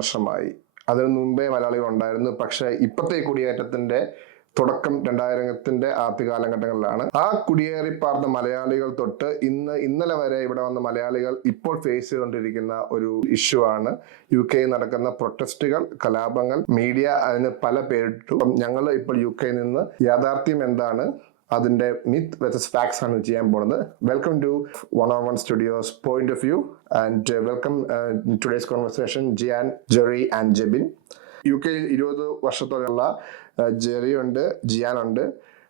വർഷമായി. അതിനു മുമ്പേ മലയാളികൾ ഉണ്ടായിരുന്നു. പക്ഷെ ഇപ്പോഴത്തെ കുടിയേറ്റത്തിന്റെ തുടക്കം 2000-ത്തിന്റെ ആദ്യ കാലഘട്ടങ്ങളിലാണ്. ആ കുടിയേറിപ്പാർന്ന മലയാളികൾ തൊട്ട് ഇന്നലെ വരെ ഇവിടെ വന്ന മലയാളികൾ ഇപ്പോൾ ഫേസ് ചെയ്തുകൊണ്ടിരിക്കുന്ന ഒരു ഇഷ്യൂ ആണ് UK നടക്കുന്ന പ്രൊട്ടസ്റ്റുകൾ, കലാപങ്ങൾ. മീഡിയ അതിന് പല പേരിട്ടു. ഞങ്ങൾ ഇപ്പോൾ UK നിന്ന് യാഥാർത്ഥ്യം എന്താണ്, അതിന്റെ മിത്ത് വെർസസ് ഫാക്ട്സ് ആണ് ചെയ്യാൻ പോകുന്നത്. Welcome to 1on1 Studios Point of View and welcome in today's conversation Jian, Jerry and Jebin. UK 20 വർഷത്തോളമുള്ള ജെറി ഉണ്ട്, ജിയാൻ ഉണ്ട്,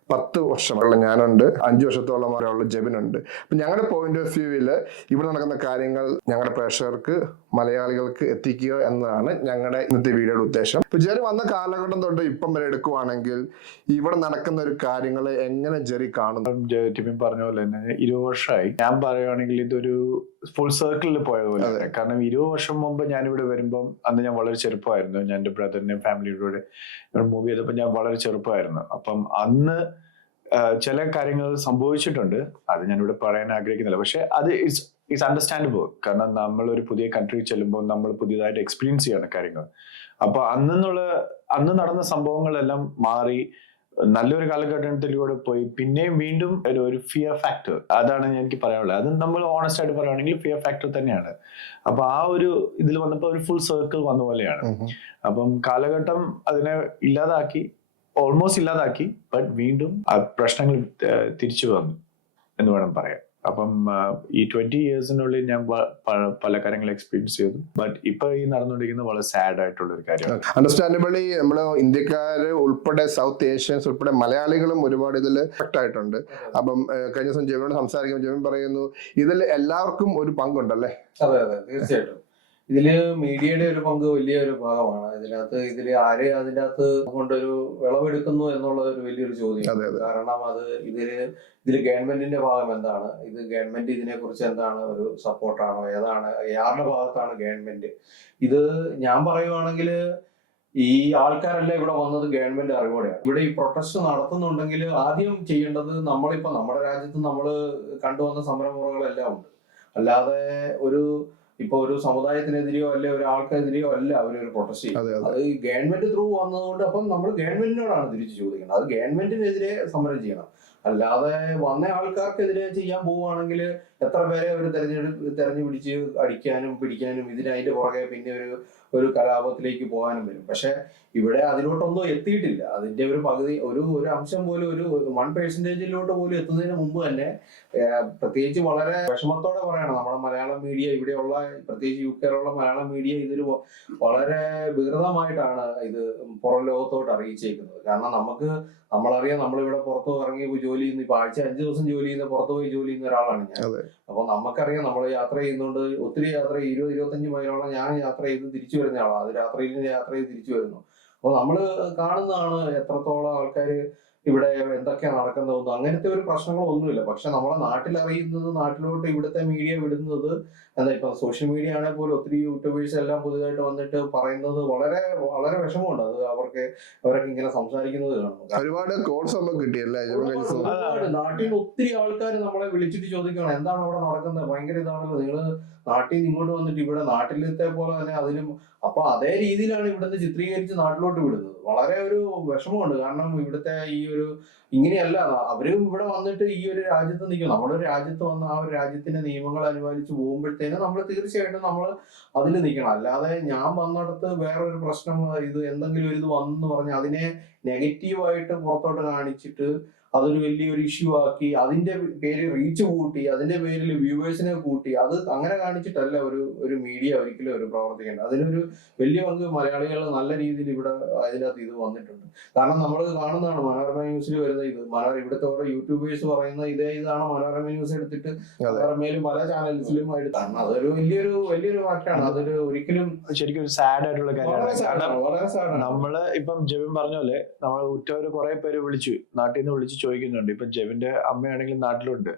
10 വർഷമുള്ള ഞാനുണ്ട്, 5 വർഷത്തോളമുള്ള ജെബിനുണ്ട്. അപ്പം ഞങ്ങളുടെ പോയിന്റ് ഓഫ് വ്യൂവിൽ ഇവിടെ നടക്കുന്ന കാര്യങ്ങൾ ഞങ്ങളുടെ പ്രേക്ഷകർക്ക്, മലയാളികൾക്ക് എത്തിക്കുക എന്നതാണ് ഞങ്ങളുടെ ഇന്നത്തെ വീഡിയോയുടെ ഉദ്ദേശം. ഇപ്പൊ ജെറി വന്ന കാലഘട്ടം തൊട്ട് ഇപ്പം വരെ എടുക്കുവാണെങ്കിൽ ഇവിടെ നടക്കുന്ന ഒരു കാര്യങ്ങൾ എങ്ങനെ ജെറി കാണുന്നു? ടിമിൻ പറഞ്ഞ പോലെ തന്നെ 20 വർഷമായി. ഞാൻ പറയുകയാണെങ്കിൽ ഇതൊരു ഫുൾ സർക്കിളിൽ പോയതുപോലെ. കാരണം 20 വർഷം മുമ്പ് ഞാനിവിടെ വരുമ്പം അന്ന് ഞാൻ വളരെ ചെറുപ്പമായിരുന്നു. ഞാൻ എൻ്റെ ബ്രദറിനെയും ഫാമിലിയുടെ മൂവ് ചെയ്തപ്പോൾ ഞാൻ വളരെ ചെറുപ്പമായിരുന്നു. അപ്പം അന്ന് ചില കാര്യങ്ങൾ സംഭവിച്ചിട്ടുണ്ട്, അത് ഞാനിവിടെ പറയാൻ ആഗ്രഹിക്കുന്നില്ല. പക്ഷെ അത് ഇറ്റ്സ് അണ്ടർസ്റ്റാൻഡബിൾ. കാരണം നമ്മൾ ഒരു പുതിയ കൺട്രി ചെല്ലുമ്പോൾ നമ്മൾ പുതിയതായിട്ട് എക്സ്പീരിയൻസ് ചെയ്യണ കാര്യങ്ങൾ. അപ്പൊ അന്ന് നടന്ന സംഭവങ്ങളെല്ലാം മാറി നല്ലൊരു കാലഘട്ടത്തിലൂടെ പോയി പിന്നെയും വീണ്ടും ഒരു ഫിയർ ഫാക്ടർ, അതാണ് എനിക്ക് പറയാനുള്ളത്. അത് നമ്മൾ ഓണസ്റ്റ് ആയിട്ട് പറയുകയാണെങ്കിൽ ഫിയർ ഫാക്ടർ തന്നെയാണ്. അപ്പൊ ആ ഒരു ഇതിൽ വന്നപ്പോൾ ഒരു ഫുൾ സർക്കിൾ വന്ന പോലെയാണ്. അപ്പം കാലഘട്ടം അതിനെ ഓൾമോസ്റ്റ് ഇല്ലാതാക്കി, ബട്ട് വീണ്ടും ആ പ്രശ്നങ്ങൾ തിരിച്ചു വന്നു എന്ന് വേണം പറയാൻ. അപ്പം ഈ 20 ഇയേഴ്സിനുള്ളിൽ ഞാൻ പല കാര്യങ്ങൾ എക്സ്പീരിയൻസ് ചെയ്തു. ബട്ട് ഇപ്പൊ ഈ നടന്നുകൊണ്ടിരിക്കുന്നത് വളരെ സാഡ് ആയിട്ടുള്ള ഒരു കാര്യമാണ്. അണ്ടർസ്റ്റാൻഡബിളി നമ്മള് ഇന്ത്യക്കാര് ഉൾപ്പെടെ സൗത്ത് ഏഷ്യൻസ് ഉൾപ്പെടെ മലയാളികളും ഒരുപാട് ഇതിൽ എഫക്ട് ആയിട്ടുണ്ട്. അപ്പം കഴിഞ്ഞ ദിവസം ജെബിനോട് സംസാരിക്കുമ്പോൾ ജെബിൻ പറയുന്നു ഇതിൽ എല്ലാവർക്കും ഒരു പങ്കുണ്ടല്ലേ? അതെ, തീർച്ചയായിട്ടും. ഇതില് മീഡിയയുടെ ഒരു പങ്ക് വലിയൊരു ഭാഗമാണ്. ഇതില് ആര് അതിൻ്റെ അകത്ത് കൊണ്ടൊരു വിളവെടുക്കുന്നു എന്നുള്ള ഒരു വലിയൊരു ചോദ്യം. കാരണം ഇതില് ഗവൺമെന്റിന്റെ ഭാഗം എന്താണ്, ഇത് ഗവൺമെന്റ് ഇതിനെ കുറിച്ച് എന്താണ്, ഒരു സപ്പോർട്ടാണോ, ആരുടെ ഭാഗത്താണ് ഗവൺമെന്റ്? ഇത് ഞാൻ പറയുവാണെങ്കിൽ ഈ ആൾക്കാരെല്ലാം ഇവിടെ വന്നത് ഗവൺമെന്റ് അറിവോടെയാണ്. ഇവിടെ ഈ പ്രൊട്ടസ്റ്റ് നടത്തുന്നുണ്ടെങ്കിൽ ആദ്യം ചെയ്യേണ്ടത്, നമ്മളിപ്പോ നമ്മുടെ രാജ്യത്ത് നമ്മൾ കണ്ടുവന്ന സമരമുറകളെല്ലാം ഉണ്ട്. അല്ലാതെ ഇപ്പൊ ഒരു സമുദായത്തിനെതിരെയോ അല്ലെ ഒരു ആൾക്കെതിരെയോ അല്ല അവരൊരു പ്രൊട്ടസ്റ്റ് ചെയ്യുന്നത്. അത് ഗവൺമെന്റ് ത്രൂ വന്നതുകൊണ്ട് അപ്പം നമ്മൾ ഗവൺമെന്റിനോടാണ് തിരിച്ചു ചോദിക്കുന്നത്. അത് ഗവൺമെന്റിനെതിരെ സമരം ചെയ്യണം. അല്ലാതെ വന്ന ആൾക്കാർക്കെതിരെ ചെയ്യാൻ പോവുകയാണെങ്കിൽ എത്ര പേരെ അവർ തെരഞ്ഞു പിടിച്ച് അടിക്കാനും പിടിക്കാനും അതിന്റെ പുറകെ പിന്നെ ഒരു കലാപത്തിലേക്ക് പോകാനും വരും. പക്ഷെ ഇവിടെ അതിലോട്ടൊന്നും എത്തിയിട്ടില്ല. അതിന്റെ ഒരു പകുതി ഒരു അംശം പോലും, ഒരു 1% പോലും എത്തുന്നതിന് മുമ്പ് തന്നെ പ്രത്യേകിച്ച് വളരെ വിഷമത്തോടെ പറയണം, നമ്മുടെ മലയാളം മീഡിയ, ഇവിടെയുള്ള പ്രത്യേകിച്ച് UK മലയാളം മീഡിയ ഇതൊരു വളരെ വികൃതമായിട്ടാണ് ഇത് പുറം ലോകത്തോട്ട് അറിയിച്ചേക്കുന്നത്. കാരണം നമ്മളറിയാം, നമ്മളിവിടെ പുറത്തു ഇറങ്ങി ജോലി ചെയ്യുന്ന, ഇപ്പൊ ആഴ്ച 5 ദിവസം ജോലി ചെയ്യുന്ന, പുറത്തു പോയി ജോലി ചെയ്യുന്ന ഒരാളാണ് ഞാൻ. അപ്പൊ നമുക്കറിയാം, നമ്മൾ യാത്ര ചെയ്യുന്നുണ്ട്, ഒത്തിരി യാത്ര, 20-25 മൈലോളം ഞാൻ യാത്ര ചെയ്ത് തിരിച്ചു വരുന്ന ആളാണ്. അത് രാത്രിയിൽ യാത്ര ചെയ്ത് തിരിച്ചു വരുന്നു. അപ്പൊ നമ്മള് കാണുന്നതാണ് എത്രത്തോളം ആൾക്കാര് ഇവിടെ എന്തൊക്കെയാണ് നടക്കുന്നതൊന്നും അങ്ങനത്തെ ഒരു പ്രശ്നങ്ങളൊന്നുമില്ല. പക്ഷെ നമ്മളെ നാട്ടിൽ അറിയുന്നത്, നാട്ടിലോട്ട് ഇവിടുത്തെ മീഡിയ വിടുന്നത് ഇപ്പൊ സോഷ്യൽ മീഡിയ ആണെങ്കിൽ പോലും ഒത്തിരി യൂട്യൂബേഴ്സ് എല്ലാം പുതിയതായിട്ട് വന്നിട്ട് പറയുന്നത് വളരെ വളരെ വിഷമമുണ്ട്. അത് അവരൊക്കെ ഇങ്ങനെ സംസാരിക്കുന്നത് കാണുന്നു. ഒരുപാട് കോൾസ് കിട്ടിയല്ലേ നാട്ടിൽ നിന്ന് ഒത്തിരി ആൾക്കാർ നമ്മളെ വിളിച്ചിട്ട് ചോദിക്കണം എന്താണ് അവിടെ നടക്കുന്നത്, ഭയങ്കര ഇതാണല്ലോ, നിങ്ങള് നാട്ടിൽ നിന്ന് ഇങ്ങോട്ട് വന്നിട്ട് ഇവിടെ നാട്ടിലത്തെ പോലെ തന്നെ അതിലും. അപ്പൊ അതേ രീതിയിലാണ് ഇവിടുന്ന് ചിത്രീകരിച്ച് നാട്ടിലോട്ട് വിടുന്നത്. വളരെ ഒരു വിഷമമുണ്ട്. കാരണം ഇവിടുത്തെ ഇങ്ങനെയല്ല, അവരും ഇവിടെ വന്നിട്ട് ഈ ഒരു രാജ്യത്ത് നിൽക്കും. നമ്മുടെ ഒരു രാജ്യത്ത് വന്ന് ആ ഒരു രാജ്യത്തിന്റെ നിയമങ്ങൾ അനുപാലിച്ച് പോകുമ്പോഴത്തേനും നമ്മൾ തീർച്ചയായിട്ടും നമ്മൾ അതിൽ നിൽക്കണം. അല്ലാതെ ഞാൻ വന്നിടത്ത് വേറൊരു പ്രശ്നം, എന്തെങ്കിലും ഇത് വന്നെന്ന് പറഞ്ഞ് അതിനെ നെഗറ്റീവായിട്ട് പുറത്തോട്ട് കാണിച്ചിട്ട് അതൊരു വലിയൊരു ഇഷ്യൂ ആക്കി, അതിന്റെ പേര് റീച്ച് കൂട്ടി, അതിന്റെ പേരിൽ വ്യൂവേഴ്സിനെ കൂട്ടി, അത് അങ്ങനെ കാണിച്ചിട്ടല്ല ഒരു മീഡിയ ഒരിക്കലും ഒരു പ്രവർത്തിക്കേണ്ടത്. അതിനൊരു വലിയ പങ്ക് മലയാളികൾ നല്ല രീതിയിൽ ഇവിടെ അതിനകത്ത് ഇത് വന്നിട്ടുണ്ട്. കാരണം നമ്മൾ കാണുന്നതാണ് മനോരമ ന്യൂസിൽ വരുന്ന ഇവിടുത്തെ ഓരോ യൂട്യൂബേഴ്സ് പറയുന്ന ഇതാണ് മനോരമ ന്യൂസ് എടുത്തിട്ട് മനോരമയിലും പല ചാനൽസിലും എടുത്താണ്. അതൊരു വലിയൊരു മാറ്റാണ്. അതൊരു ഒരിക്കലും ശരിക്കും ഒരു സാഡ് ആയിട്ടുള്ള കാര്യമാണ്. വളരെ സാഡാണ്. നമ്മള് ഇപ്പം ജെബിൻ പറഞ്ഞ പോലെ നമ്മൾ ഉറ്റവര് കുറെ പേര് നാട്ടിൽ നിന്ന് വിളിച്ച് ചോദിക്കുന്നുണ്ട്. ഇപ്പൊ ജെബിന്റെ അമ്മയാണെങ്കിൽ നാട്ടിലുണ്ട്.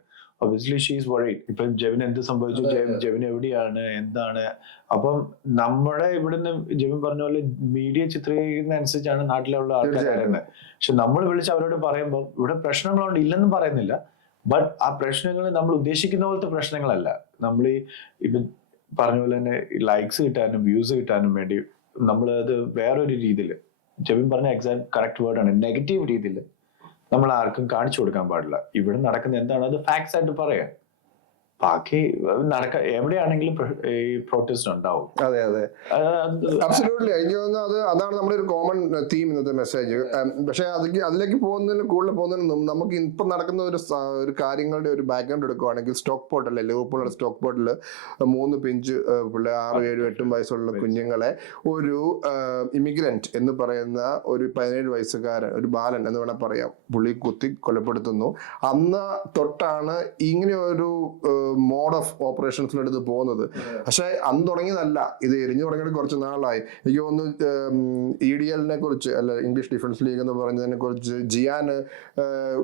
Obviously she is worried. ഇപ്പൊ ജെബിന് എന്ത് സംഭവിച്ചു, ജെബിൻ എവിടെയാണ്, എന്താണ്. അപ്പം നമ്മുടെ ഇവിടുന്ന് ജെബിൻ പറഞ്ഞ പോലെ മീഡിയ ചിത്രീകരിക്കുന്ന അനുസരിച്ചാണ് നാട്ടിലുള്ള ആൾക്കാർ അറിയുന്നത്. പക്ഷെ നമ്മൾ വിളിച്ച് അവരോട് പറയുമ്പോൾ ഇവിടെ പ്രശ്നങ്ങളുണ്ട്, ഇല്ലെന്നും പറയുന്നില്ല. ബട്ട് ആ പ്രശ്നങ്ങൾ നമ്മൾ ഉദ്ദേശിക്കുന്ന പോലത്തെ പ്രശ്നങ്ങളല്ല. നമ്മൾ ഇപ്പൊ പറഞ്ഞ പോലെ തന്നെ ലൈക്സ് കിട്ടാനും വ്യൂസ് കിട്ടാനും വേണ്ടി നമ്മളത് വേറൊരു രീതിയിൽ, ജെബിൻ പറഞ്ഞ എക്സാക്ട് കറക്റ്റ് വേർഡാണ്, നെഗറ്റീവ് രീതിയിൽ നമ്മൾ ആർക്കും കാണിച്ചു കൊടുക്കാൻ പാടില്ല. ഇവിടെ നടക്കുന്ന എന്താണ് അത് ഫാക്ട്സ് ആയിട്ട് പറയാം. ബാക്കി എവിടെയാണെങ്കിലും ഈ പ്രൊട്ടസ്റ്റ് ഉണ്ടാവും. അതെ അതെ, അബ്സല്യൂട്ട്ലി. എനിക്ക് തോന്നുന്നു അതാണ് നമ്മുടെ ഒരു കോമൺ തീം ഇന്നത്തെ മെസ്സേജ്. പക്ഷെ അതിലേക്ക് കൂടുതൽ പോകുന്നതിന് നമുക്ക് ഇപ്പം നടക്കുന്ന ഒരു കാര്യങ്ങളുടെ ഒരു ബാക്ക്ഗ്രൗണ്ട് എടുക്കുവാണെങ്കിൽ, സ്റ്റോക്ക് പോർട്ടല്ലേ, ലിവർപൂളിലെ സ്റ്റോക്ക് പോർട്ടിൽ 3 പിഞ്ച് പിള്ളേർ 6, 7, 8 വയസ്സുള്ള കുഞ്ഞുങ്ങളെ ഒരു ഇമിഗ്രന്റ് എന്ന് പറയുന്ന ഒരു 17 വയസ്സുകാരൻ, ഒരു ബാലൻ എന്ന് വേണമെങ്കിൽ പറയാം, പുള്ളി കുത്തി കൊലപ്പെടുത്തുന്നു. അന്ന് തൊട്ടാണ് ഇങ്ങനെ ഒരു മോഡ് ഓഫ് ഓപ്പറേഷൻസിലെടുത്ത് പോകുന്നത്. പക്ഷെ അന്ന് തുടങ്ങിയതല്ല, ഇത് എരിഞ്ഞു തുടങ്ങിയിട്ട് കുറച്ച് നാളായി. എനിക്ക് തോന്നുന്നു EDL കുറിച്ച്, അല്ല ഇംഗ്ലീഷ് ഡിഫൻസ് ലീഗ് എന്ന് പറയുന്നതിനെ കുറിച്ച് ജിയാൻ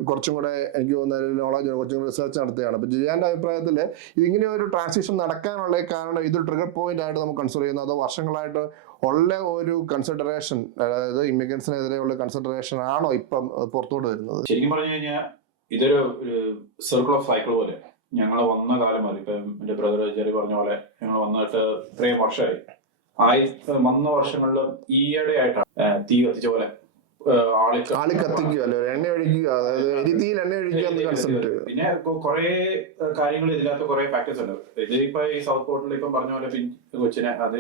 കുറച്ചും കൂടെ എനിക്ക് തോന്നുന്ന നോളജ്, കുറച്ചും കൂടെ റിസർച്ച് നടത്തുകയാണ്. അപ്പൊ ജിയാന്റെ അഭിപ്രായത്തിൽ ഇതിങ്ങനെ ഒരു ട്രാൻസിഷൻ നടക്കാനുള്ള കാരണം ഇത് ട്രിഗർ പോയിന്റ് ആയിട്ട് നമുക്ക് കൺസിഡർ ചെയ്യുന്നത്, അതോ വർഷങ്ങളായിട്ട് ഉള്ള ഒരു കൺസിഡറേഷൻ, അതായത് ഇമിഗ്രൻസിനെതിരെയുള്ള കൺസിഡറേഷൻ ആണോ ഇപ്പം പുറത്തോട്ട് വരുന്നത്? ശരിക്കും പറഞ്ഞു കഴിഞ്ഞാൽ ഇതൊരു സർക്കിൾ ഓഫ് സൈക്കിൾ പോലെ. ഞങ്ങൾ വന്ന കാലം മതി, ഇപ്പം എന്റെ ബ്രദർ ജെറി പറഞ്ഞ പോലെ ഞങ്ങൾ വന്നിട്ട് ഇത്രയും വർഷമായി. വന്ന വർഷങ്ങളിലും ഈയിടെ ആയിട്ടാണ് തീ കത്തിച്ച പോലെ ആളി കത്തിക്കുക, എണ്ണ ഒഴിക്കുക, അതായത് എരിതീയിൽ എണ്ണ ഒഴിക്കുക. പിന്നെ കുറെ കാര്യങ്ങൾ ഇതിനകത്ത് കുറെ ഫാക്ടേഴ്സ് ഉണ്ട്. ഇതിപ്പോ ഈ സൗത്ത് പോർട്ടിൽ ഇപ്പം പറഞ്ഞ പോലെ കൊച്ചിനെ, അത്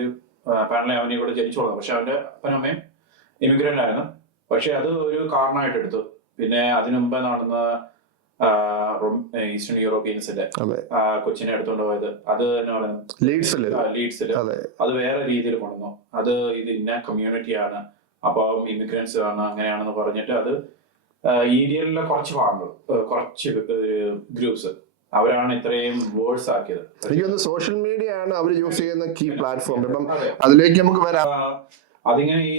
പാനലെ അവനെ ഇവിടെ ജനിച്ചോളാം, പക്ഷെ അവന്റെ അപ്പനമ്മയും ഇമിഗ്രന്റ് ആയിരുന്നു. പക്ഷെ അത് ഒരു കാരണമായിട്ട് എടുത്തു. പിന്നെ അതിനു മുമ്പ് നടന്ന ഈസ്റ്റേൺ യൂറോപ്യൻസിന്റെ കൊച്ചിനെ എടുത്തോണ്ട് പോയത്, അത് എന്നാ പറയുന്നത് ലീഡ്സില് അത് വേറെ രീതിയിൽ കൊണ്ടുവന്നു. അത് ഇത് ഇന്ന കമ്മ്യൂണിറ്റിയാണ്, അപ്പം ഇമിഗ്രൻസ് ആണ്, അങ്ങനെയാണെന്ന് പറഞ്ഞിട്ട് അത് EDLിലെ കുറച്ച് ഭാഗങ്ങൾ, കുറച്ച് ഗ്രൂപ്പ്സ്, അവരാണ് ഇത്രയും വേർഡ്സ് ആക്കിയത്. എനിക്കൊന്ന് സോഷ്യൽ മീഡിയ ആണ് അവർ യൂസ് ചെയ്യുന്ന കീ പ്ലാറ്റ്ഫോം. ഇപ്പം അതിലേക്ക് നമുക്ക് വരാം. അതിങ്ങനെ ഈ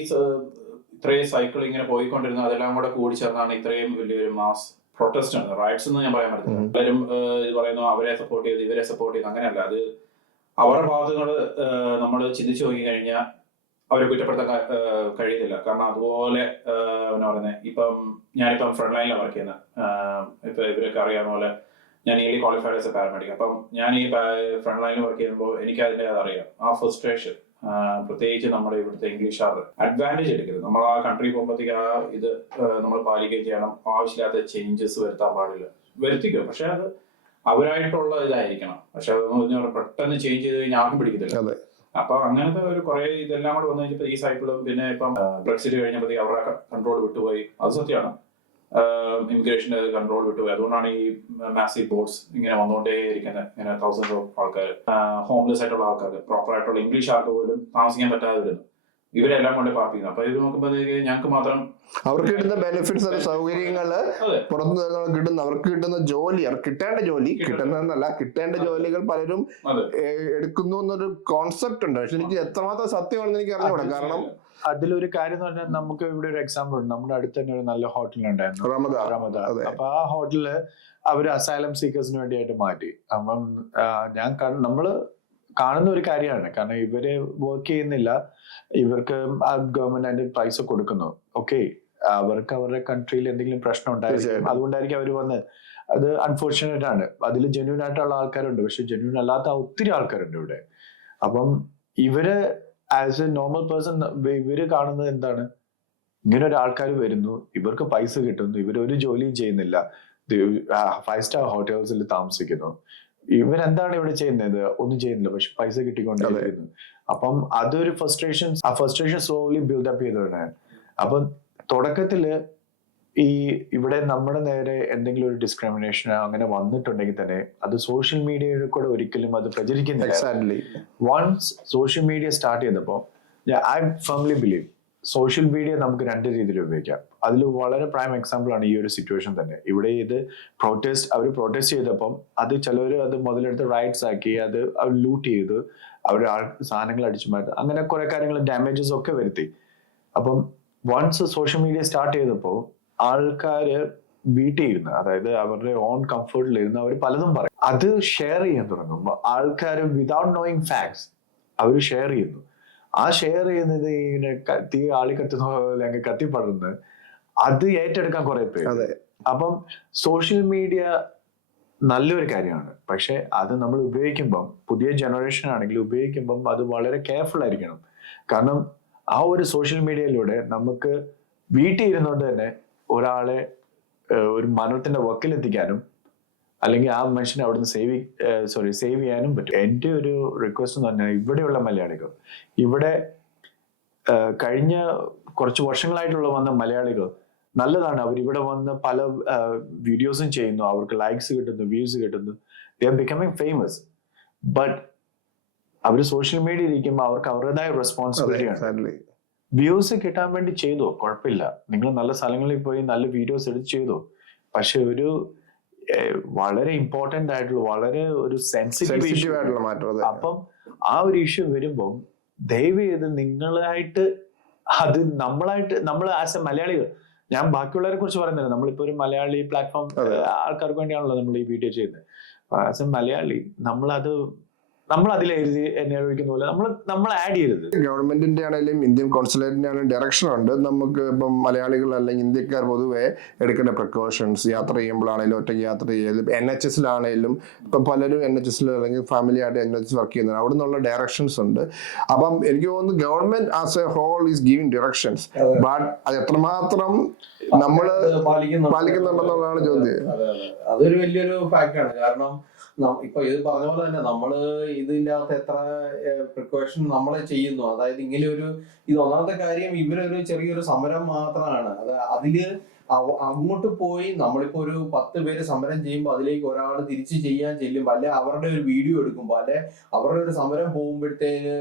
ഇത്രയും സൈക്കിൾ ഇങ്ങനെ പോയിക്കൊണ്ടിരുന്ന അതെല്ലാം കൂടെ കൂടി ചേർന്നാണ് ഇത്രയും വലിയൊരു മാസ് പ്രൊട്ടസ്റ്റ് ആണ്. റൈറ്റ്സ് എന്ന് ഞാൻ പറയാൻ പറ്റില്ല. എല്ലാവരും ഇത് പറയുന്നു അവരെ സപ്പോർട്ട് ചെയ്ത് ഇവരെ സപ്പോർട്ട് ചെയ്ത്, അങ്ങനെയല്ല. അത് അവരുടെ ഭാഗത്തുകൾ നമ്മൾ ചിന്തിച്ചു നോക്കി കഴിഞ്ഞാൽ അവരെ കുറ്റപ്പെടുത്താൻ കഴിയത്തില്ല. കാരണം അതുപോലെ എന്നാ പറയുന്നത്, ഇപ്പം ഞാനിപ്പം ഫ്രണ്ട് ലൈനിലാണ് വർക്ക് ചെയ്യുന്നത്. ഇപ്പൊ ഇവരൊക്കെ അറിയാവുന്ന പോലെ ഞാൻ ക്വാളിഫൈഡ് ആസ് എ പാരാമെഡിക്. അപ്പം ഞാൻ ഈ ഫ്രണ്ട് ലൈനിൽ വർക്ക് ചെയ്യുമ്പോൾ എനിക്ക് അതിൻ്റെ അതറിയാം, ആ ഫ്രസ്ട്രേഷൻ. പ്രത്യേകിച്ച് നമ്മുടെ ഇവിടുത്തെ ഇംഗ്ലീഷുകാർ അഡ്വാൻറ്റേജ് എടുക്കരുത്. നമ്മൾ ആ കൺട്രി പോകുമ്പോഴത്തേക്ക് ആ ഇത് നമ്മൾ പാലിക്കുകയും ചെയ്യണം. ആവശ്യമില്ലാത്ത ചേഞ്ചസ് വരുത്താൻ പാടില്ല, വരുത്തിക്കും, പക്ഷെ അത് അവരായിട്ടുള്ള ഇതായിരിക്കണം. പക്ഷെ പെട്ടെന്ന് ചേഞ്ച് ചെയ്ത് കഴിഞ്ഞാൽ ആർക്കും പിടിക്കത്തില്ല. അപ്പൊ അങ്ങനത്തെ ഒരു കുറെ ഇതെല്ലാം കൂടെ വന്നു കഴിഞ്ഞപ്പോ ഈ സൈക്കിളും, പിന്നെ ഇപ്പം ബ്രെക്സിറ്റ് കഴിഞ്ഞപ്പോഴത്തേക്ക് അവരുടെ കൺട്രോൾ വിട്ടുപോയി. അത് സത്യമാണ്, ഇമിഗ്രേഷന്റെ കൺട്രോൾ വിട്ടുപോയി. അതുകൊണ്ടാണ് ഈ മാസീവ് ബോട്ട്സ് ഇങ്ങനെ വന്നുകൊണ്ടേ ഇരിക്കുന്നത്. ഇങ്ങനെ തൗസൻഡ്സ് ഓഫ് ആൾക്കാർ, ഹോംലെസ് ആയിട്ടുള്ള ആൾക്കാർക്ക്, പ്രോപ്പർ ആയിട്ടുള്ള ഇംഗ്ലീഷ് ആൾക്ക് പോലും താമസിക്കാൻ പറ്റാതെ വരുന്നു. ഇവരെല്ലാം കൊണ്ട് പാർപ്പിക്കുന്നു. അപ്പൊ ഇത് നോക്കുമ്പോൾ ഞങ്ങൾക്ക് മാത്രം അവർക്ക് കിട്ടുന്ന ബെനിഫിറ്റ്സ്, സൗകര്യങ്ങള് പുറത്ത് കിട്ടുന്ന, അവർക്ക് കിട്ടുന്ന ജോലി, അവർക്ക് കിട്ടേണ്ട ജോലി, കിട്ടുന്നതെന്നല്ല, കിട്ടേണ്ട ജോലികൾ പലരും എടുക്കുന്നു എന്നൊരു കോൺസെപ്റ്റ് ഉണ്ട്. പക്ഷെ എനിക്ക് എത്രമാത്രം സത്യമാണെന്ന് എനിക്ക് അറിഞ്ഞൂടാ. കാരണം അതിലൊരു കാര്യം എന്ന് പറഞ്ഞാൽ, നമുക്ക് ഇവിടെ ഒരു എക്സാമ്പിൾ ഉണ്ട്. നമ്മുടെ അടുത്ത് തന്നെ ഒരു നല്ല ഹോട്ടൽ ഉണ്ടായിരുന്നു, റമദാൻ. അപ്പൊ ആ ഹോട്ടലില് അവര് അസൈലം സീക്കേഴ്സിന് വേണ്ടിയായിട്ട് മാറ്റി. അപ്പം നമ്മള് കാണുന്ന ഒരു കാര്യമാണ്. കാരണം ഇവര് വർക്ക് ചെയ്യുന്നില്ല, ഇവർക്ക് ആ ഗവൺമെന്റ് അതിന്റെ പൈസ കൊടുക്കുന്നു. ഓക്കെ, അവർക്ക് അവരുടെ കൺട്രിയിൽ എന്തെങ്കിലും പ്രശ്നം ഉണ്ടായിരിക്കും, അതുകൊണ്ടായിരിക്കും അവർ വന്നത്. അത് അൺഫോർച്ചുനേറ്റ് ആണ്. അതിൽ ജെന്യൂൻ ആയിട്ടുള്ള ആൾക്കാരുണ്ട്, പക്ഷെ ജെന്യൂൻ അല്ലാത്ത ഒത്തിരി ആൾക്കാരുണ്ട് ഇവിടെ. അപ്പം ഇവര് ആസ് എ നോർമൽ പേഴ്സൺ ഇവര് കാണുന്നത് എന്താണ്, ഇങ്ങനെ ഒരു ആൾക്കാർ വരുന്നു, ഇവർക്ക് പൈസ കിട്ടുന്നു, ഇവരൊരു ജോലിയും ചെയ്യുന്നില്ല, 5 സ്റ്റാർ ഹോട്ടൽസിൽ താമസിക്കുന്നു, ഇവരെന്താണ് ഇവിടെ ചെയ്യുന്നത്? ഒന്നും ചെയ്യുന്നില്ല, പക്ഷെ പൈസ കിട്ടിക്കൊണ്ടിരിക്കുന്നു. അപ്പം അതൊരു ഫ്രസ്ട്രേഷൻ, ആ ഫ്രസ്ട്രേഷൻ സ്ലോലി ബിൽഡപ്പ് ചെയ്തോടെ. അപ്പം തുടക്കത്തില് ഇവിടെ നമ്മുടെ നേരെ എന്തെങ്കിലും ഒരു ഡിസ്ക്രിമിനേഷൻ അങ്ങനെ വന്നിട്ടുണ്ടെങ്കിൽ തന്നെ അത് സോഷ്യൽ മീഡിയയിൽ കൂടെ ഒരിക്കലും അത് പ്രചരിക്കുന്നില്ല. വൺസ് സോഷ്യൽ മീഡിയ സ്റ്റാർട്ട് ചെയ്തപ്പോ I firmly believe social media നമുക്ക് 2 രീതിയിൽ ഉപയോഗിക്കാം. അതിൽ വളരെ പ്രൈം എക്സാമ്പിൾ ആണ് ഈ ഒരു സിറ്റുവേഷൻ തന്നെ. ഇവിടെ ഇത് അവർ പ്രൊട്ടസ്റ്റ് ചെയ്തപ്പം അത് ചിലവർ അത് മുതലെടുത്ത് റൈറ്റ്സ് ആക്കി, അത് അവർ ലൂട്ട് ചെയ്ത് അവർ സാധനങ്ങൾ അടിച്ചു മാറ്റി, അങ്ങനെ കുറെ കാര്യങ്ങൾ ഡാമേജസ് ഒക്കെ വരുത്തി. അപ്പം വൺസ് സോഷ്യൽ മീഡിയ സ്റ്റാർട്ട് ചെയ്തപ്പോൾ ആൾക്കാര് വീട്ടിൽ ഇരുന്ന്, അതായത് അവരുടെ ഓൺ കംഫർട്ടിൽ ഇരുന്ന് അവർ പലതും പറയും. അത് ഷെയർ ചെയ്യാൻ തുടങ്ങുമ്പോൾ ആൾക്കാർ വിതൗട്ട് നോയിങ് ഫാക്ട്സ് അവർ ഷെയർ ചെയ്യുന്നു. ആ ഷെയർ ചെയ്യുന്നത് ഇങ്ങനെ തീ ആളി കത്തുന്ന പോലെ അങ്ങ് കത്തിപ്പടർന്ന് അത് ഏറ്റെടുക്കാൻ കുറെ പേര്. അപ്പം സോഷ്യൽ മീഡിയ നല്ലൊരു കാര്യമാണ്, പക്ഷെ അത് നമ്മൾ ഉപയോഗിക്കുമ്പം, പുതിയ ജനറേഷൻ ആണെങ്കിൽ ഉപയോഗിക്കുമ്പം അത് വളരെ കെയർഫുൾ ആയിരിക്കണം. കാരണം ആ ഒരു സോഷ്യൽ മീഡിയയിലൂടെ നമുക്ക് വീട്ടിൽ ഇരുന്നുകൊണ്ട് തന്നെ ഒരാളെ ഒരു മരണത്തിന്റെ വക്കിലെത്തിക്കാനും അല്ലെങ്കിൽ ആ മനുഷ്യനെ അവിടുന്ന് സേവ് ചെയ്യാനും പറ്റും. എൻ്റെ ഒരു റിക്വസ്റ്റ് എന്ന് പറഞ്ഞാൽ ഇവിടെയുള്ള മലയാളികൾ, ഇവിടെ കഴിഞ്ഞ കുറച്ച് വർഷങ്ങളായിട്ടുള്ള വന്ന മലയാളികൾ നല്ലതാണ്. അവർ ഇവിടെ വന്ന് പല വീഡിയോസും ചെയ്യുന്നു, അവർക്ക് ലൈക്സ് കിട്ടുന്നു, വ്യൂസ് കിട്ടുന്നു, they are becoming famous. But അവർ സോഷ്യൽ മീഡിയയിൽ ഇരിക്കുമ്പോൾ അവർക്ക് അവരുടേതായ റെസ്പോൺസിബിലിറ്റി ആണ്. വ്യൂസ് കിട്ടാൻ വേണ്ടി ചെയ്തോ, കുഴപ്പമില്ല, നിങ്ങൾ നല്ല സ്ഥലങ്ങളിൽ പോയി നല്ല വീഡിയോസ് എടുത്ത് ചെയ്തോ. പക്ഷെ ഒരു വളരെ ഇമ്പോർട്ടന്റ് ആയിട്ടുള്ള, വളരെ ഒരു സെൻസിറ്റീവ് ആയിട്ടുള്ള മാറ്റം. അപ്പം ആ ഒരു ഇഷ്യൂ വരുമ്പം ദയവ് ചെയ്ത് നിങ്ങളായിട്ട് അത് നമ്മൾ ആസ് എ മലയാളികൾ, ഞാൻ ബാക്കിയുള്ളവരെ കുറിച്ച് പറയുന്നില്ല, നമ്മളിപ്പോ ഒരു മലയാളി പ്ലാറ്റ്ഫോം ആൾക്കാർക്ക് വേണ്ടിയാണല്ലോ നമ്മൾ ഈ വീഡിയോ ചെയ്യുന്നത്. ആസ് എ മലയാളി നമ്മൾ അതിൽ എഴുതി എന്നെ ഒഴിക്കുന്ന പോലെ നമ്മൾ ആഡ് ചെയ്യരുത്. ഗവൺമെന്റിന്റെ ആണെങ്കിലും ഇന്ത്യൻ കോൺസുലേറ്റിന്റെ ആണെങ്കിലും ഡയറക്ഷൻ ഉണ്ട്. നമുക്ക് ഇപ്പം മലയാളികൾ അല്ലെങ്കിൽ ഇന്ത്യക്കാർ പൊതുവെ എടുക്കേണ്ട പ്രിക്കോഷൻസ്, യാത്ര ചെയ്യുമ്പോഴാണെങ്കിലും ഒറ്റയ്ക്ക് യാത്ര ചെയ്യലും, NHS-ലാണെങ്കിലും ഇപ്പം പലരും NHS അല്ലെങ്കിൽ ഫാമിലി ആയിട്ട് NHS വർക്ക് ചെയ്യുന്നത്, അവിടെ നിന്നുള്ള ഡയറക്ഷൻസ് ഉണ്ട്. അപ്പം എനിക്ക് തോന്നുന്നു government as a whole is giving directions, but അത് എത്രമാത്രം നമ്മള് പാലിക്കുന്നുണ്ടെന്നുള്ളതാണ് ചോദ്യം. അതൊരു വലിയൊരു ഫാക്ടാണ്. കാരണം ഇപ്പൊ ഇത് പറഞ്ഞ പോലെ തന്നെ നമ്മള് ഇതിന്റെ അകത്ത് എത്ര പ്രിക്കോഷൻ നമ്മളെ ചെയ്യുന്നു. അതായത് ഇങ്ങനെ ഇത് ഒന്നാമത്തെ കാര്യം, ഇവരൊരു ചെറിയൊരു സമരം മാത്രമാണ്. അതില് അങ്ങോട്ട് പോയി നമ്മളിപ്പോ ഒരു 10 പേര് സമരം ചെയ്യുമ്പോൾ അതിലേക്ക് ഒരാൾ തിരിച്ചു ചെയ്യാൻ ചെല്ലുമ്പോ, അല്ലെ അവരുടെ ഒരു വീഡിയോ എടുക്കുമ്പോ, അല്ലെ അവരുടെ ഒരു സമരം പോകുമ്പോഴത്തേന്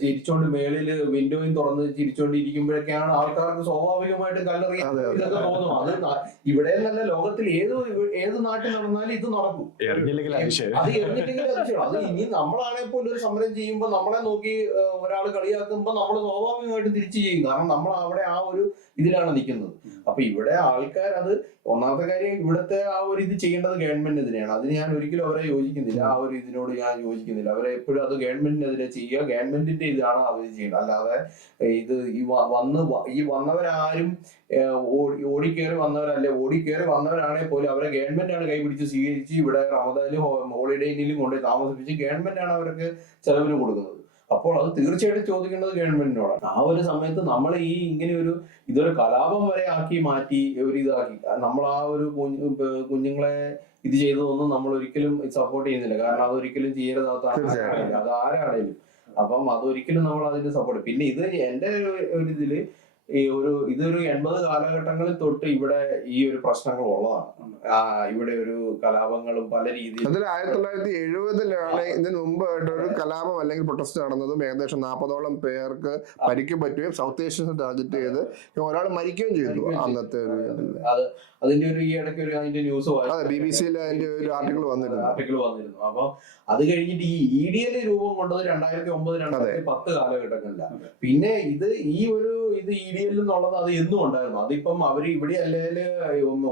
ചിരിച്ചോണ്ട് മേളില് വിൻഡോയും തുറന്ന് ചിരിച്ചോണ്ടിരിക്കുമ്പോഴൊക്കെയാണ് ആൾക്കാർക്ക് സ്വാഭാവികമായിട്ടും കല്ലെറിയ ഇതൊക്കെ തോന്നും. അത് ഇവിടെ നല്ല ലോകത്തിൽ ഏത് നാട്ടിൽ നടന്നാലും ഇത് നടക്കും. അത് എറിഞ്ഞില്ലെങ്കിൽ അതിശയം. അത് ഇനി നമ്മളാണെങ്കിൽ പോലും ഒരു സമരം ചെയ്യുമ്പോൾ നമ്മളെ നോക്കി ഒരാൾ കളിയാക്കുമ്പോ നമ്മൾ സ്വാഭാവികമായിട്ടും തിരിച്ചു ചെയ്യും. കാരണം നമ്മൾ അവിടെ ആ ഒരു ഇതിലാണ് നിൽക്കുന്നത്. അപ്പൊ ഇവിടെ ആൾക്കാർ ഒന്നാമത്തെ കാര്യം, ഇവിടുത്തെ ആ ഒരു ഇത് ചെയ്യേണ്ടത് ഗവൺമെന്റിനെതിരെയാണ്. അതിന് ഞാൻ ഒരിക്കലും അവരെ യോജിക്കുന്നില്ല. ആ ഒരു ഇതിനോട് ഞാൻ യോജിക്കുന്നില്ല. അവരെ എപ്പോഴും അത് ഗവൺമെന്റിനെതിരെ ചെയ്യുക, ഗവൺമെന്റിന്റെ ഇതാണ് അവർ ചെയ്യേണ്ടത്. അല്ലാതെ ഈ വന്നവരാരും ഓടിക്കേറി വന്നവരല്ലേ, ഓടിക്കേറി വന്നവരാണെങ്കിൽ പോലും അവരെ ഗവൺമെന്റാണ് കൈപിടിച്ച് സ്വീകരിച്ച് ഇവിടെ റമദാനിലും ഹോളിഡേ ഇന്നിലും കൊണ്ടുപോയി താമസിപ്പിച്ച് ഗവൺമെന്റാണ് അവർക്ക് ചെലവിന് കൊടുക്കുന്നത്. അപ്പോൾ അത് തീർച്ചയായിട്ടും ചോദിക്കേണ്ടത് ഗവൺമെന്റിനോടാണ്. ആ ഒരു സമയത്ത് നമ്മൾ ഇതൊരു കലാപം വരെ ആക്കി മാറ്റി ഇതാക്കി നമ്മൾ ആ ഒരു കുഞ്ഞുങ്ങളെ ഇത് ചെയ്തതൊന്നും നമ്മൾ ഒരിക്കലും സപ്പോർട്ട് ചെയ്യുന്നില്ല. കാരണം അതൊരിക്കലും ചെയ്യരുതാത്ത അത് ആരാണേലും. അപ്പം അതൊരിക്കലും നമ്മൾ അതിന് സപ്പോർട്ട്. പിന്നെ ഇത് എന്റെ ഒരു ഇതില് ഇതൊരു 80 കാലഘട്ടങ്ങളിൽ തൊട്ട് ഇവിടെ ഈ ഒരു പ്രശ്നങ്ങൾ ഉള്ളതാണ്. ഇവിടെ ഒരു കലാപങ്ങളും പല രീതിയിൽ 1970-ലാണ് ഇതിന് മുമ്പായിട്ട് ഒരു കലാപം അല്ലെങ്കിൽ പ്രൊട്ടസ്റ്റ് നടന്നതും ഏകദേശം 40ഓളം പേർക്ക് പരിക്ക് പറ്റുകയും സൗത്ത് ഏഷ്യൻ ടാർഗറ്റ് ചെയ്ത് ഒരാൾ മരിക്കുകയും ചെയ്തു. അന്നത്തെ അതിന്റെ ഈ ഇടയ്ക്ക് അതിന്റെ ന്യൂസ് BBC-യിൽ അതിന്റെ ഒരു ആർട്ടിക്കിൾ വന്നിരുന്നു. അപ്പൊ അത് കഴിഞ്ഞിട്ട് ഈ EDL രൂപം കൊണ്ടത് 2009-2010 കാലഘട്ടങ്ങളിലാണ്. പിന്നെ ഇത് EDL എന്നുള്ളത് അത് എന്നും ഉണ്ടായിരുന്നു. അതിപ്പം അവര് ഇവിടെ അല്ലേല്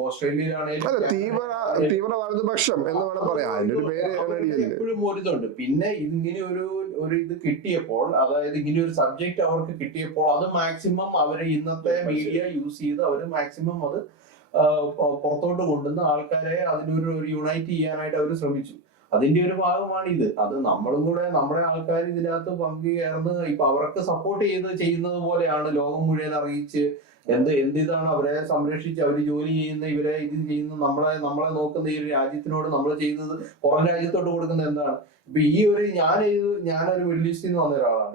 ഓസ്ട്രേലിയയിലാണെങ്കിലും തീവ്ര വലതുപക്ഷം എന്ന് വേണം പറയാം. അതിന്റെ ഒരു പേര് എപ്പോഴും ഒരിതുണ്ട്. പിന്നെ ഇതിങ്ങനെ ഒരു ഇത് കിട്ടിയപ്പോൾ, അതായത് ഇങ്ങനെ ഒരു സബ്ജക്ട് അവർക്ക് കിട്ടിയപ്പോൾ അത് മാക്സിമം അവര് ഇന്നത്തെ മീഡിയ യൂസ് ചെയ്ത് അവര് മാക്സിമം അത് പുറത്തോട്ട് കൊണ്ടുവന്ന് ആൾക്കാരെ അതിനൊരു യുണൈറ്റ് ചെയ്യാനായിട്ട് അവർ ശ്രമിച്ചു. അതിന്റെ ഒരു ഭാഗമാണ് ഇത്. അത് നമ്മളും കൂടെ നമ്മുടെ ആൾക്കാർ ഇതിനകത്ത് പങ്കുചേർന്ന് ഇപ്പൊ അവർക്ക് സപ്പോർട്ട് ചെയ്യുന്നത് പോലെയാണ് ലോകം മുഴുവൻ അറിയിച്ച് എന്തിതാണ് അവരെ സംരക്ഷിച്ച് അവര് ജോലി ചെയ്യുന്ന ഇവരെ ഇത് ചെയ്യുന്ന നമ്മളെ നോക്കുന്ന ഈ ഒരു രാജ്യത്തിനോട് നമ്മൾ ചെയ്യുന്നത് പുറം രാജ്യത്തോട്ട് കൊടുക്കുന്നത് എന്താണ്? ഇപ്പൊ ഞാനൊരു മിഡിൽ ഈസ്റ്റിൽ നിന്ന് വന്ന ഒരാളാണ്.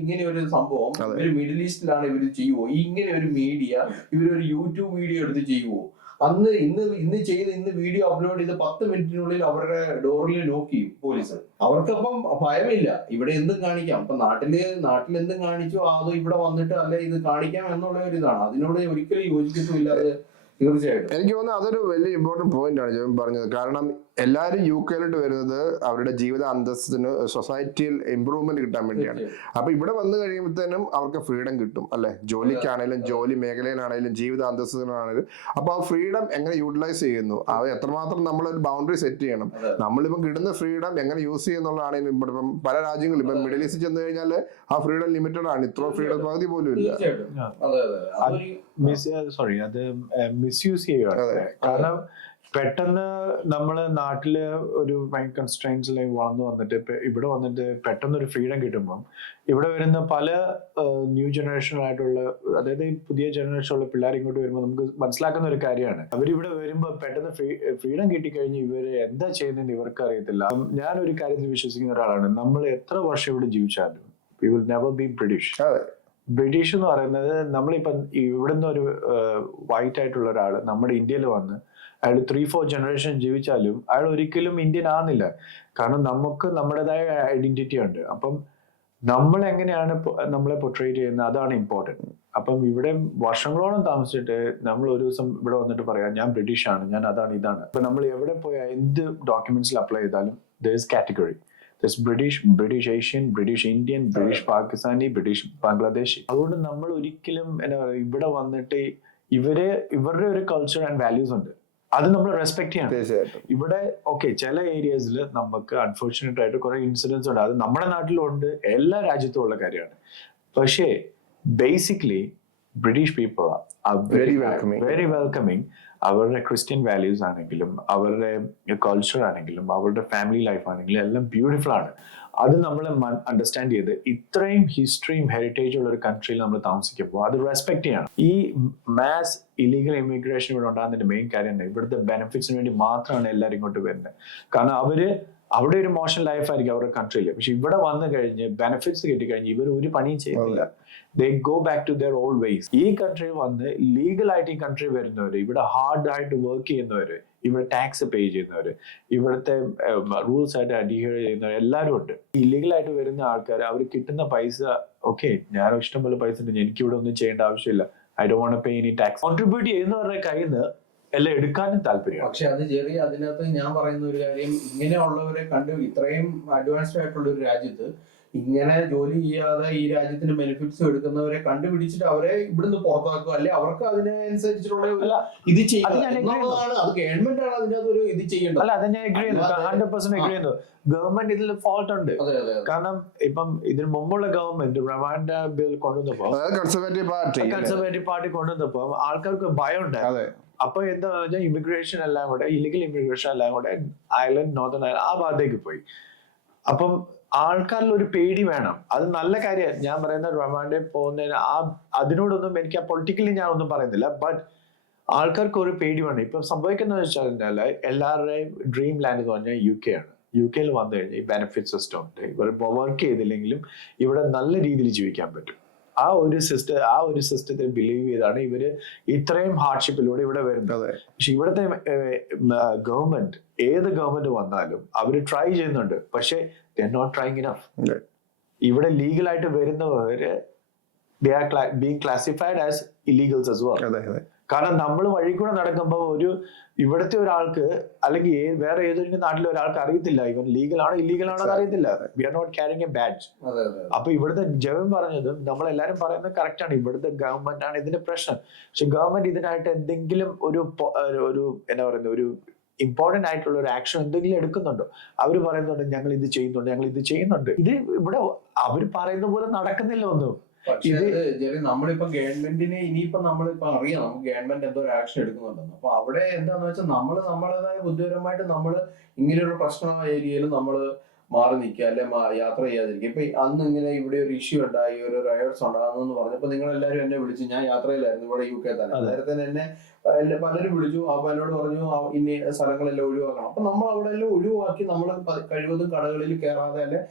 ഇങ്ങനെ ഒരു സംഭവം ഇവര് മിഡിൽ ഈസ്റ്റിലാണ് ഇവര് ചെയ്യുവോ? ഇങ്ങനെ ഒരു മീഡിയ ഇവരൊരു യൂട്യൂബ് വീഡിയോ എടുത്ത് ചെയ്യുവോ? ഇന്ന് വീഡിയോ അപ്ലോഡ് ചെയ്ത് 10 മിനിറ്റിനുള്ളിൽ അവരുടെ ഡോറിൽ നോക്ക് ചെയ്യും പോലീസ്. അവർക്കപ്പം ഭയമില്ല, ഇവിടെ എന്തും കാണിക്കാം. ഇപ്പൊ നാട്ടിൽ എന്തും കാണിച്ചു അതോ ഇവിടെ വന്നിട്ട് അല്ലെ ഇത് കാണിക്കാം എന്നുള്ള ഒരു ഇതാണ്. അതിനോട് ഒരിക്കലും യോജിക്കുന്നില്ല. അത് തീർച്ചയായിട്ടും എനിക്ക് തോന്നുന്നു അതൊരു വലിയ ഇമ്പോർട്ടന്റ് പോയിന്റ് ആണ് ജോബൻ പറഞ്ഞത്. കാരണം എല്ലാവരും UK-യിലോട്ട് വരുന്നത് അവരുടെ ജീവിത അന്തസ്സിന് സൊസൈറ്റിയിൽ ഇമ്പ്രൂവ്മെന്റ് കിട്ടാൻ വേണ്ടിയാണ്. അപ്പൊ ഇവിടെ വന്നു കഴിയുമ്പോഴത്തേനും അവർക്ക് ഫ്രീഡം കിട്ടും അല്ലെ, ജോലിക്കാണേലും ജോലി മേഖലയിലാണേലും ജീവിത അന്തസ്സിനാണേലും. അപ്പൊ ആ ഫ്രീഡം എങ്ങനെ യൂട്ടിലൈസ് ചെയ്യുന്നു, അത് എത്രമാത്രം നമ്മളൊരു ബൗണ്ടറി സെറ്റ് ചെയ്യണം. നമ്മളിപ്പം കിട്ടുന്ന ഫ്രീഡം എങ്ങനെ യൂസ് ചെയ്യുന്നുള്ളതാണ്. ഇപ്പം പല രാജ്യങ്ങളും ഇപ്പം മിഡിൽ ഈസ്റ്റ് ചെന്ന് കഴിഞ്ഞാൽ ആ ഫ്രീഡം ലിമിറ്റഡ് ആണ്. ഇത്ര ഫ്രീഡം പകുതി പോലും ഇല്ല. അത് മിസ്യൂസ് ചെയ്യുകയാണ്. കാരണം പെട്ടെന്ന് നമ്മള് നാട്ടില് ഒരു ഭയങ്കര കൺസ്ട്രെയിൻസിലേക്ക് വളർന്നു വന്നിട്ട് ഇപ്പൊ ഇവിടെ വന്നിട്ട് പെട്ടെന്ന് ഒരു ഫ്രീഡം കിട്ടുമ്പം ഇവിടെ വരുന്ന പല ന്യൂ ജനറേഷനായിട്ടുള്ള, അതായത് ഈ പുതിയ ജനറേഷനുള്ള പിള്ളേർ ഇങ്ങോട്ട് വരുമ്പോൾ നമുക്ക് മനസ്സിലാക്കുന്ന ഒരു കാര്യമാണ്, അവരിവിടെ വരുമ്പോൾ പെട്ടെന്ന് ഫ്രീഡം കിട്ടിക്കഴിഞ്ഞ് ഇവര് എന്താ ചെയ്യുന്നതെന്ന് ഇവർക്ക് അറിയത്തില്ല. ഞാനൊരു കാര്യത്തിൽ വിശ്വസിക്കുന്ന ഒരാളാണ്, നമ്മൾ എത്ര വർഷം ഇവിടെ ജീവിച്ചാലും we will never be British. British എന്ന് പറയുന്നത്, നമ്മളിപ്പം ഇവിടുന്ന് ഒരു വൈറ്റ് ആയിട്ടുള്ള ഒരാൾ നമ്മുടെ ഇന്ത്യയിൽ വന്ന് അയാൾ 3-4 ജനറേഷൻ ജീവിച്ചാലും അയാൾ ഒരിക്കലും ഇന്ത്യൻ ആകുന്നില്ല. കാരണം നമുക്ക് നമ്മുടേതായ ഐഡന്റിറ്റി ഉണ്ട്. അപ്പം നമ്മൾ എങ്ങനെയാണ് നമ്മളെ പൊർട്രേറ്റ് ചെയ്യുന്നത്, അതാണ് ഇമ്പോർട്ടൻറ്റ്. അപ്പം ഇവിടെ വർഷങ്ങളോളം താമസിച്ചിട്ട് നമ്മൾ ഒരു ദിവസം ഇവിടെ വന്നിട്ട് പറയാം ഞാൻ ബ്രിട്ടീഷ് ആണ്, ഞാൻ അതാണ് ഇതാണ്. അപ്പൊ നമ്മൾ എവിടെ പോയാൽ എന്ത് ഡോക്യുമെന്റ്സിൽ അപ്ലൈ ചെയ്താലും there is category. There's British Asian, British Indian, British Pakistani, British Bangladeshi. അതുകൊണ്ട് നമ്മൾ ഒരിക്കലും എന്താ പറയുക, ഇവിടെ വന്നിട്ട് ഇവരുടെ ഒരു കൾച്ചർ ആൻഡ് വാല്യൂസ് ഉണ്ട്, അത് നമ്മൾ റെസ്പെക്ട് ചെയ്യണം. ഇവിടെ ഓക്കെ, ചില ഏരിയസിൽ നമുക്ക് അൺഫോർച്ചുനേറ്റ് ആയിട്ട് കുറെ ഇൻസിഡൻസ് ഉണ്ട്, അത് നമ്മുടെ നാട്ടിലും ഉണ്ട്, എല്ലാ രാജ്യത്തും ഉള്ള കാര്യമാണ്. പക്ഷേ basically British people are very welcoming. അവരുടെ ക്രിസ്ത്യൻ വാല്യൂസ് ആണെങ്കിലും അവരുടെ കൾച്ചർ ആണെങ്കിലും അവരുടെ ഫാമിലി ലൈഫ് ആണെങ്കിലും എല്ലാം ബ്യൂട്ടിഫുൾ ആണ്. അത് നമ്മൾ അണ്ടർസ്റ്റാൻഡ് ചെയ്ത് ഇത്രയും ഹിസ്റ്ററിയും ഹെറിറ്റേജും ഉള്ള ഒരു കൺട്രിയിൽ നമ്മൾ താമസിക്കുമ്പോൾ അത് റെസ്പെക്ട് ചെയ്യണം. ഈ മാസ് ഇല്ലീഗൽ ഇമിഗ്രേഷൻ ഇവിടെ ഉണ്ടാകുന്നതിന്റെ മെയിൻ കാര്യം ഇവിടുത്തെ ബെനിഫിറ്റ്സിന് വേണ്ടി മാത്രമാണ് എല്ലാവരും ഇങ്ങോട്ട് വരുന്നത്. കാരണം അവിടെ ഒരു മോശം ലൈഫായിരിക്കും അവരുടെ കൺട്രിയിൽ, പക്ഷെ ഇവിടെ വന്നു കഴിഞ്ഞ് ബെനിഫിറ്റ്സ് കിട്ടിക്കഴിഞ്ഞ് ഇവർ ഒരു പണിയും ചെയ്യുന്നില്ല. They go back to their old ways. ഈ കൺട്രി വന്ന് ലീഗലായിട്ട് ഈ കൺട്രി വരുന്നവര്, ഇവിടെ ഹാർഡ് ആയിട്ട് വർക്ക് ചെയ്യുന്നവര്, ഇവിടെ ടാക്സ് പേ ചെയ്യുന്നവര്, ഇവിടുത്തെ റൂൾസ് ആയിട്ട് അഡ്ഹിയർ ചെയ്യുന്നവർ എല്ലാവരും ഉണ്ട്. ഇല്ലീഗലായിട്ട് വരുന്ന ആൾക്കാർ അവർ കിട്ടുന്ന പൈസ, ഓക്കെ ഞാൻ ഇഷ്ടംപോലെ പൈസ ഉണ്ട്, എനിക്ക് ഇവിടെ ഒന്നും ചെയ്യേണ്ട ആവശ്യമില്ല, I don't want to pay any tax. Contribute ചെയ്യുന്നവരുടെ കയ്യിൽ നിന്ന് എല്ലാം എടുക്കാനും താല്പര്യമാണ്. പക്ഷെ അത് ചെറിയ, അതിനകത്ത് ഞാൻ പറയുന്ന ഒരു കാര്യം, ഇങ്ങനെയുള്ളവരെ ഇത്രയും അഡ്വാൻസ്ഡ് ആയിട്ടുള്ള ഒരു രാജ്യത്ത് ഇങ്ങനെ ജോലി ചെയ്യാതെ ഈ രാജ്യത്തിന് ബെനിഫിറ്റ്സ് എടുക്കുന്നവരെ കണ്ടുപിടിച്ചിട്ട് അവരെ ഇവിടുന്ന് പുറത്താക്കുക, അല്ലെ അവർക്ക് അതിനനുസരിച്ചിട്ടുള്ള ഇത് ചെയ്യുന്നതാണ്. അത് ഗവൺമെന്റ് ആണ് അതിന്റെ ഒരു ഇത് ചെയ്യേണ്ടത്. അല്ല, അത് ഞാൻ എഗ്രി ചെയ്യുന്നു, 100% എഗ്രി ചെയ്യുന്നു. ഗവൺമെന്റ് ഇതിൽ ഫോൾട്ട് ഉണ്ട്. കാരണം ഇപ്പം ഇതിന് മുമ്പുള്ള ഗവൺമെന്റ് റവാൻഡ ബിൽ കൊണ്ടുവന്നപ്പോ, കൺസർവേറ്റീവ് പാർട്ടി കൊണ്ടുവന്നപ്പോ ആൾക്കാർക്ക് ഭയം ഉണ്ടായിരുന്നു. അപ്പൊ എന്താ വെച്ചാൽ ഇമിഗ്രേഷൻ എല്ലാം കൂടെ, ഇല്ലീഗൽ ഇമിഗ്രേഷൻ എല്ലാം കൂടെ ഐലൻഡ്, നോർത്തേൺ ഐലൻഡ് ആ ഭാഗത്തേക്ക് പോയി. അപ്പം ആൾക്കാരിൽ ഒരു പേടി വേണം. അത് നല്ല കാര്യമാണ്. ഞാൻ പറയുന്ന റൊമാൻഡെ പോകുന്നതിന് അതിനോടൊന്നും എനിക്ക് പൊളിറ്റിക്കലി ഞാൻ ഒന്നും പറയുന്നില്ല, ബട്ട് ആൾക്കാർക്ക് ഒരു പേടി വേണം. ഇപ്പൊ സംഭവിക്കുന്നത് വെച്ചാൽ എല്ലാവരുടെയും ഡ്രീം ലാൻഡ് എന്ന് പറഞ്ഞാൽ UK ആണ്. UK വന്നു കഴിഞ്ഞാൽ ഈ ബെനിഫിറ്റ് സിസ്റ്റം ഉണ്ട്. ഇവർ വർക്ക് ചെയ്തില്ലെങ്കിലും ഇവിടെ നല്ല രീതിയിൽ ജീവിക്കാൻ പറ്റും. ആ ഒരു സിസ്റ്റത്തിൽ ബിലീവ് ചെയ്താണ് ഇവര് ഇത്രയും ഹാർഡ്ഷിപ്പിലൂടെ ഇവിടെ വരുന്നത്. പക്ഷെ ഇവിടുത്തെ ഗവൺമെന്റ്, ഏത് ഗവൺമെന്റ് വന്നാലും അവര് ട്രൈ ചെയ്യുന്നുണ്ട്, പക്ഷെ they are not trying enough. ഇവിടെ ലീഗലായിട്ട് വരുന്നവര് they are being classified as illegals as well. കാരണം നമ്മൾ വഴി കൂടെ നടക്കുമ്പോൾ ഇവിടുത്തെ ഒരാൾക്ക് അല്ലെങ്കിൽ വേറെ ഏതൊരു നാട്ടിലെ ഒരാൾക്ക് അറിയത്തില്ല ഇവൻ ലീഗലാണോ ഇല്ലീഗലാണോ അറിയത്തില്ല. We are not carrying a badge. അപ്പൊ ഇവിടുത്തെ ജവൻ പറഞ്ഞതും നമ്മളെല്ലാരും പറയുന്നത് കറക്റ്റ് ആണ്. ഇവിടുത്തെ ഗവൺമെന്റ് ആണ് ഇതിന്റെ പ്രശ്നം. പക്ഷെ ഗവൺമെന്റ് ഇതിനായിട്ട് എന്തെങ്കിലും ഒരു എന്താ പറയുന്നത്, ഒരു ഇമ്പോർട്ടന്റ് ആയിട്ടുള്ള ഒരു ആക്ഷൻ എന്തെങ്കിലും എടുക്കുന്നുണ്ടോ? അവർ പറയുന്നുണ്ട് ഞങ്ങൾ ഇത് ചെയ്യുന്നുണ്ട്. ഇത് ഇവിടെ അവർ പറയുന്ന പോലെ നടക്കുന്നില്ല ഒന്നും. നമ്മളിപ്പോ ഗവൺമെന്റിന് ഇനിയിപ്പോ നമ്മളിപ്പോ അറിയാം നമുക്ക് ഗവൺമെന്റ് എന്തോ ഒരു ആക്ഷൻ എടുക്കുന്നുണ്ടെന്ന്. അപ്പൊ അവിടെ എന്താന്ന് വെച്ചാൽ നമ്മളേതായ ബുദ്ധിപരമായിട്ട് നമ്മള് ഇങ്ങനെയുള്ള പ്രശ്ന ഏരിയയിൽ നമ്മള് മാറി നിൽക്കുക, അല്ലെ യാത്ര ചെയ്യാതിരിക്കുക. ഇപ്പൊ അന്ന് ഇങ്ങനെ ഇവിടെ ഒരു ഇഷ്യൂ ഉണ്ടായി, ഒരു റയോട്ട്സ് ഉണ്ടാകുന്നു പറഞ്ഞപ്പോ നിങ്ങൾ എല്ലാവരും എന്നെ വിളിച്ചു. ഞാൻ യാത്രയിലായിരുന്നു ഇവിടെ UK തന്നെ. നേരത്തെ എന്നെ പലരും വിളിച്ചു. അപ്പൊ എന്നോട് പറഞ്ഞു ഇനി സ്ഥലങ്ങളെല്ലാം ഒഴിവാക്കണം. അപ്പൊ നമ്മൾ അവിടെ എല്ലാം ഒഴിവാക്കി നമ്മൾ കഴിവതും കടകളിൽ കയറാതെ, അല്ലെ